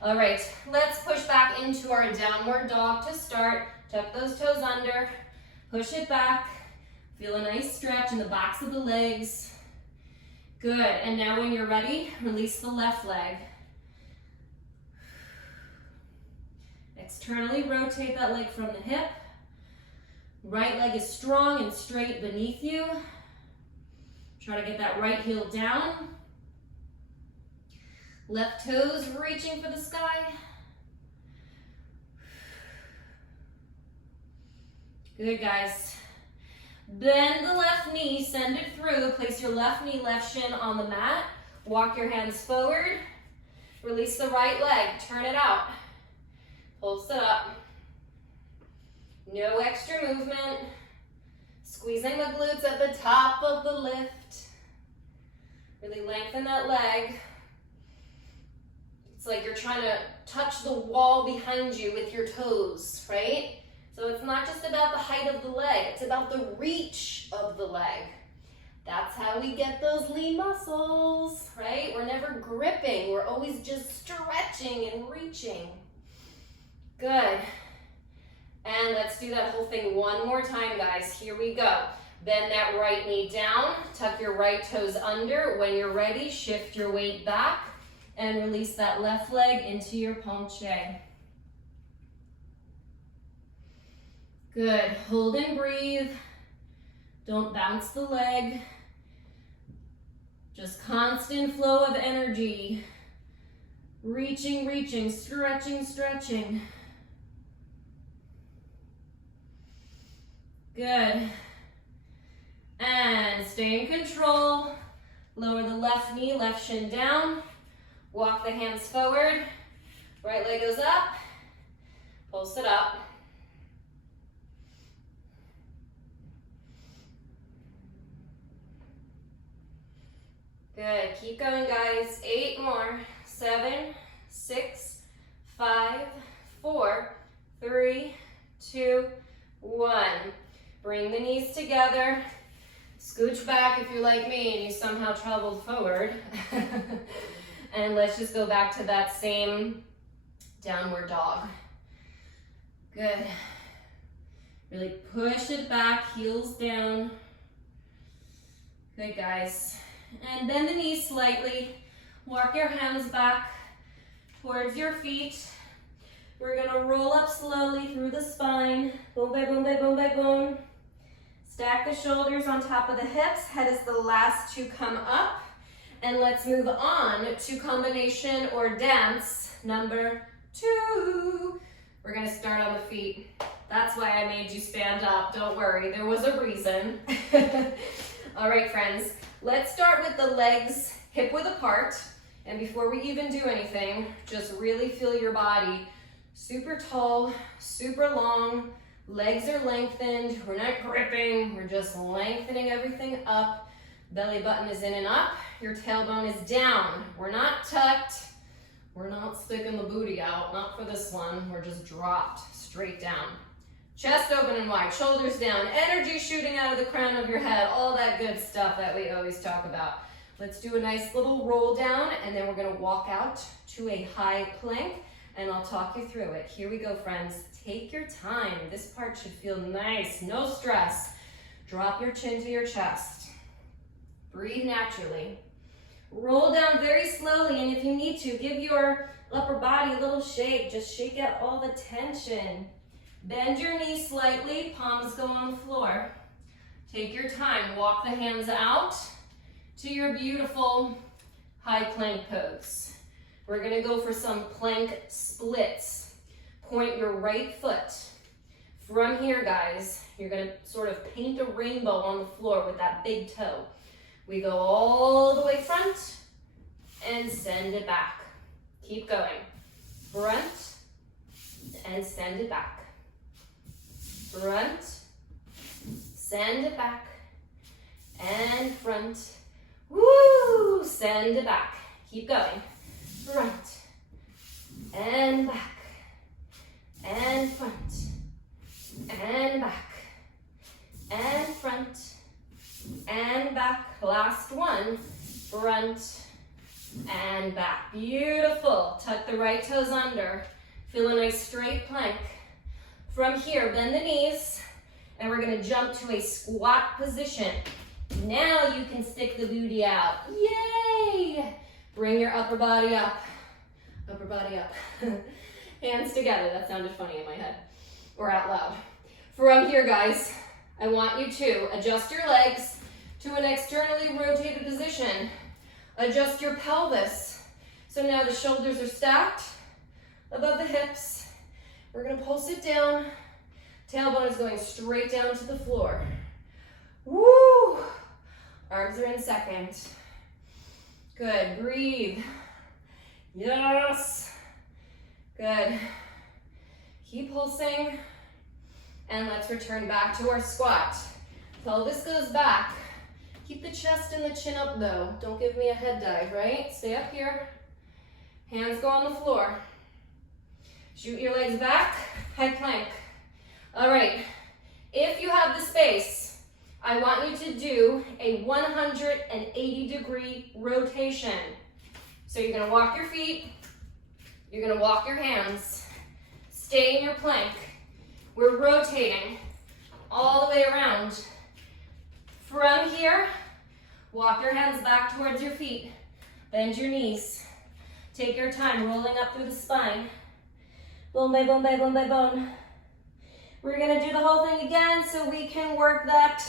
All right, let's push back into our downward dog to start. Tuck those toes under, push it back. Feel a nice stretch in the backs of the legs. Good, and now when you're ready, release the left leg. Externally rotate that leg from the hip. Right leg is strong and straight beneath you. Try to get that right heel down. Left toes reaching for the sky. Good, guys. Bend the left knee, send it through. Place your left knee, left shin on the mat. Walk your hands forward. Release the right leg, turn it out. Pulse it up. No extra movement. Squeezing the glutes at the top of the lift. Really lengthen that leg. It's like you're trying to touch the wall behind you with your toes, right? So it's not just about the height of the leg, it's about the reach of the leg. That's how we get those lean muscles, right? We're never gripping, we're always just stretching and reaching. Good. And let's do that whole thing one more time, guys. Here we go. Bend that right knee down, tuck your right toes under. When you're ready, shift your weight back and release that left leg into your penché. Good, hold and breathe. Don't bounce the leg. Just constant flow of energy. Reaching, reaching, stretching, stretching. Good. And stay in control. Lower the left knee, left shin down. Walk the hands forward. Right leg goes up. Pulse it up. Good. Keep going, guys. 8 more. 7, 6, 5, 4, 3, 2, 1. Bring the knees together. Scooch back if you're like me and you somehow traveled forward. And let's just go back to that same downward dog. Good. Really push it back, heels down. Good, guys. And bend the knees slightly. Walk your hands back towards your feet. We're gonna roll up slowly through the spine. Boom, boom, boom, boom, boom, boom. Stack the shoulders on top of the hips. Head is the last to come up. And let's move on to combination or dance number 2. We're gonna start on the feet. That's why I made you stand up. Don't worry, there was a reason. All right, friends, let's start with the legs hip width apart. And before we even do anything, just really feel your body super tall, super long. Legs are lengthened. We're not gripping. We're just lengthening everything up. Belly button is in and up. Your tailbone is down. We're not tucked. We're not sticking the booty out. Not for this one. We're just dropped straight down. Chest open and wide. Shoulders down. Energy shooting out of the crown of your head. All that good stuff that we always talk about. Let's do a nice little roll down, and then we're going to walk out to a high plank, and I'll talk you through it. Here we go, friends. Take your time. This part should feel nice. No stress. Drop your chin to your chest. Breathe naturally. Roll down very slowly, and if you need to, give your upper body a little shake. Just shake out all the tension. Bend your knees slightly. Palms go on the floor. Take your time. Walk the hands out to your beautiful high plank pose. We're gonna go for some plank splits. Point your right foot. From here, guys, you're gonna sort of paint a rainbow on the floor with that big toe. We go all the way front and send it back. Keep going. Front and send it back. Front, send it back, and front. Woo! Send it back. Keep going. Front and back and front and back and front and back. Last one. Front and back. Beautiful. Tuck the right toes under. Feel a nice straight plank. From here, bend the knees, and we're gonna jump to a squat position. Now you can stick the booty out. Yay! Bring your upper body up. Upper body up. Hands together. That sounded funny in my head, or out loud. From here, guys, I want you to adjust your legs to an externally rotated position. Adjust your pelvis. So now the shoulders are stacked above the hips. We're gonna pulse it down. Tailbone is going straight down to the floor. Woo! Arms are in second. Good, breathe. Yes. Good. Keep pulsing. And let's return back to our squat. Pelvis goes back. Keep the chest and the chin up though. Don't give me a head dive, right? Stay up here. Hands go on the floor. Shoot your legs back, head plank. All right, if you have the space, I want you to do a 180-degree rotation. So you're gonna walk your feet, you're gonna walk your hands, stay in your plank. We're rotating all the way around. From here, walk your hands back towards your feet, bend your knees. Take your time rolling up through the spine. Bone by bone by bone by bone. We're gonna do the whole thing again so we can work that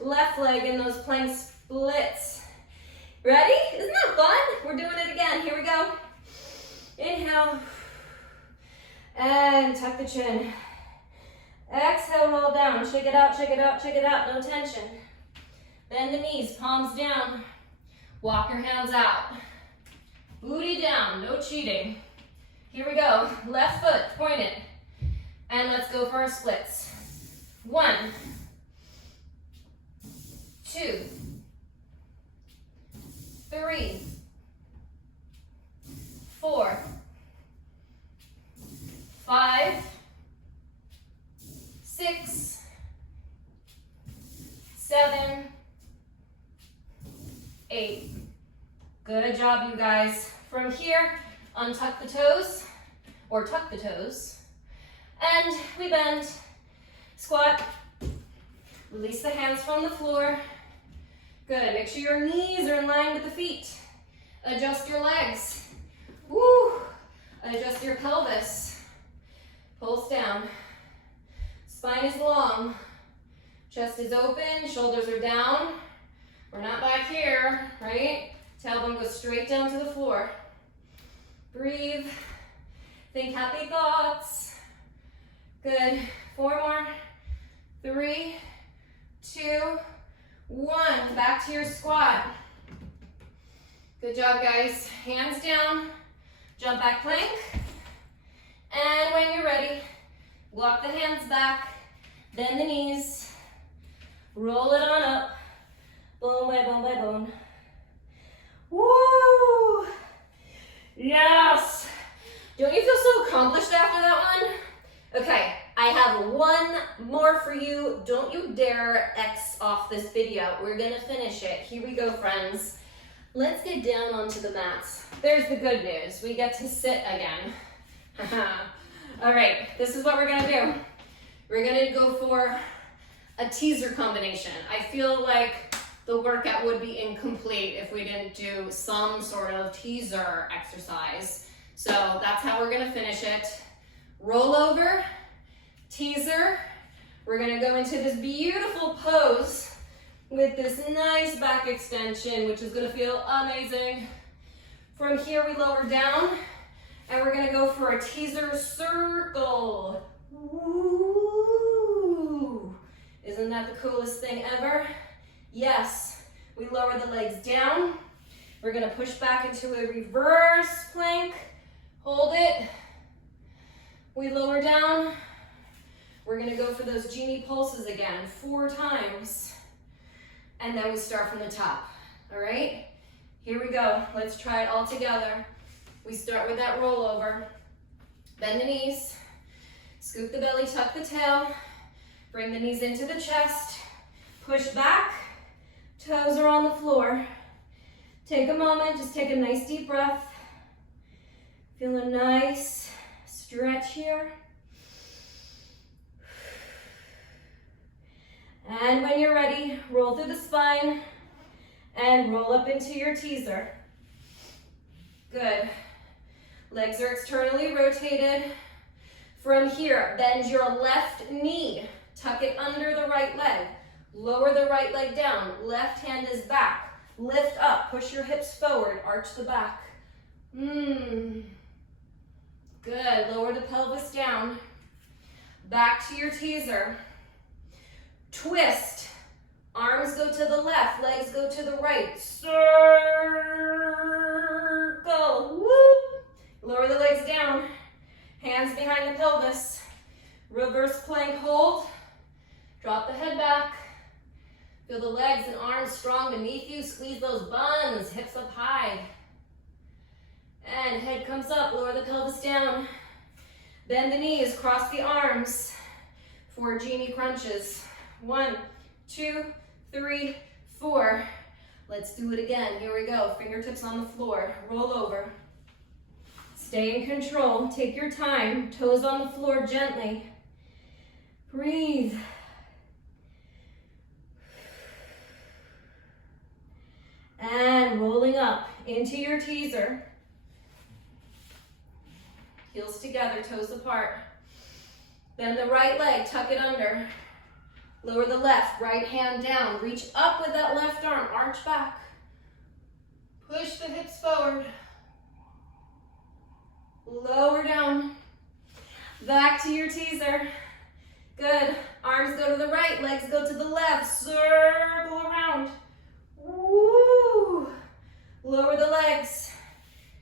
left leg in those plank splits. Ready? Isn't that fun? We're doing it again. Here we go. Inhale. And tuck the chin. Exhale, roll down. Shake it out, shake it out, shake it out. No tension. Bend the knees, palms down. Walk your hands out. Booty down, no cheating. Here we go. Left foot, point it. And let's go for our splits. 1, 2, 3, 4, 5, 6, 7, 8. Good job, you guys. From here, untuck the toes, or tuck the toes, and we bend, squat, release the hands from the floor. Good, make sure your knees are in line with the feet. Adjust your legs. Woo! Adjust your pelvis. Pulse down. Spine is long. Chest is open, shoulders are down. We're not back here, right? Tailbone goes straight down to the floor. Breathe. Think happy thoughts. Good. 4 more. 3, 2, 1. Back to your squat. Good job, guys. Hands down. Jump back plank. And when you're ready, walk the hands back. Bend the knees. Roll it on up. Bone by bone by bone. Woo! Yes! Don't you feel so accomplished after that one? Okay, I have one more for you. Don't you dare X off this video. We're gonna finish it. Here we go, friends. Let's get down onto the mats. There's the good news. We get to sit again. All right, this is what we're gonna do. We're gonna go for a teaser combination. I feel like the workout would be incomplete if we didn't do some sort of teaser exercise. So that's how we're gonna finish it. Roll over, teaser. We're gonna go into this beautiful pose with this nice back extension, which is gonna feel amazing. From here, we lower down, and we're gonna go for a teaser circle. Woo! Isn't that the coolest thing ever? Yes, We lower the legs down. We're gonna push back into a reverse plank. Hold it. We lower down. We're gonna go for those genie pulses again, 4 times. And then we start from the top, all right? Here we go, let's try it all together. We start with that rollover. Bend the knees, scoop the belly, tuck the tail, bring the knees into the chest, push back, toes are on the floor. Take a moment, just take a nice deep breath. Feel a nice stretch here. And when you're ready, roll through the spine and roll up into your teaser. Good. Legs are externally rotated. From here, bend your left knee. Tuck it under the right leg. Lower the right leg down. Left hand is back. Lift up. Push your hips forward. Arch the back. Good. Lower the pelvis down. Back to your teaser. Twist. Arms go to the left. Legs go to the right. Circle. Whoop. Lower the legs down. Hands behind the pelvis. Reverse plank hold. Drop the head back. Feel the legs and arms strong beneath you. Squeeze those buns. Hips up high. And head comes up. Lower the pelvis down. Bend the knees. Cross the arms for Genie Crunches. 1, 2, 3, 4. Let's do it again. Here we go. Fingertips on the floor. Roll over. Stay in control. Take your time. Toes on the floor gently. Breathe. And rolling up into your teaser. Heels together, toes apart. Bend the right leg, tuck it under. Lower the left, right hand down. Reach up with that left arm, arch back. Push the hips forward. Lower down. Back to your teaser. Good. Arms go to the right, legs go to the left. Circle around. Woo! Lower the legs.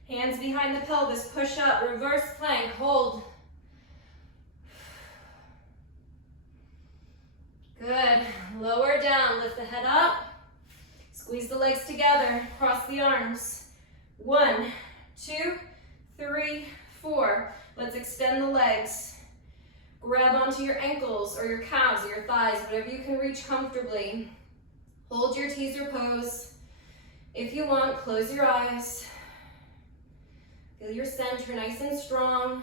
Hands behind the pelvis. Push up. Reverse plank. Hold. Good. Lower down. Lift the head up. Squeeze the legs together. Cross the arms. 1, 2, 3, 4. Let's extend the legs. Grab onto your ankles or your calves or your thighs, whatever you can reach comfortably. Hold your teaser pose. If you want, close your eyes. Feel your center nice and strong.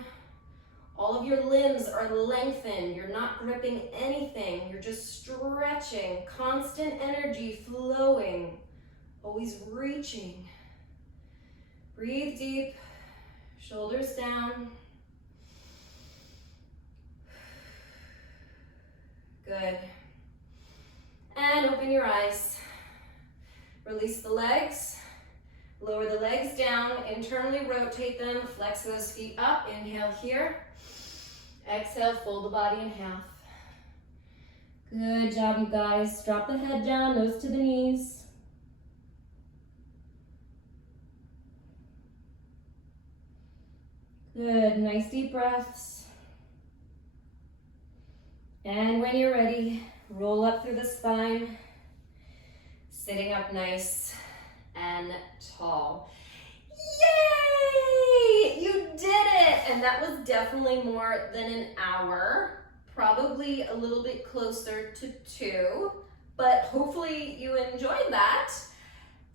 All of your limbs are lengthened. You're not gripping anything. You're just stretching. Constant energy flowing. Always reaching. Breathe deep. Shoulders down. Good. And open your eyes. Release the legs. Lower the legs down. Internally rotate them. Flex those feet up. Inhale here. Exhale, fold the body in half. Good job, you guys. Drop the head down, nose to the knees. Good, nice deep breaths. And when you're ready, roll up through the spine, sitting up nice and tall. Yay! You did it! And that was definitely more than an hour, probably a little bit closer to 2, but hopefully you enjoyed that.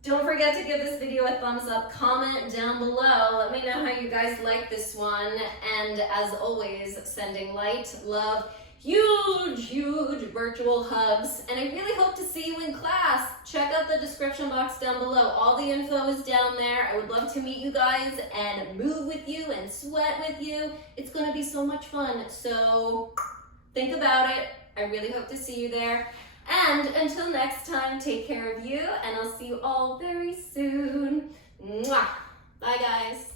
Don't forget to give this video a thumbs up, comment down below. Let me know how you guys like this one. And as always, sending light, love, huge virtual hugs. And I really hope to see you in class. Check out the description box down below. All the info is down there. I would love to meet you guys and move with you and sweat with you. It's gonna be so much fun. So think about it. I really hope to see you there. And until next time, take care of you, and I'll see you all very soon. Mwah! Bye, guys.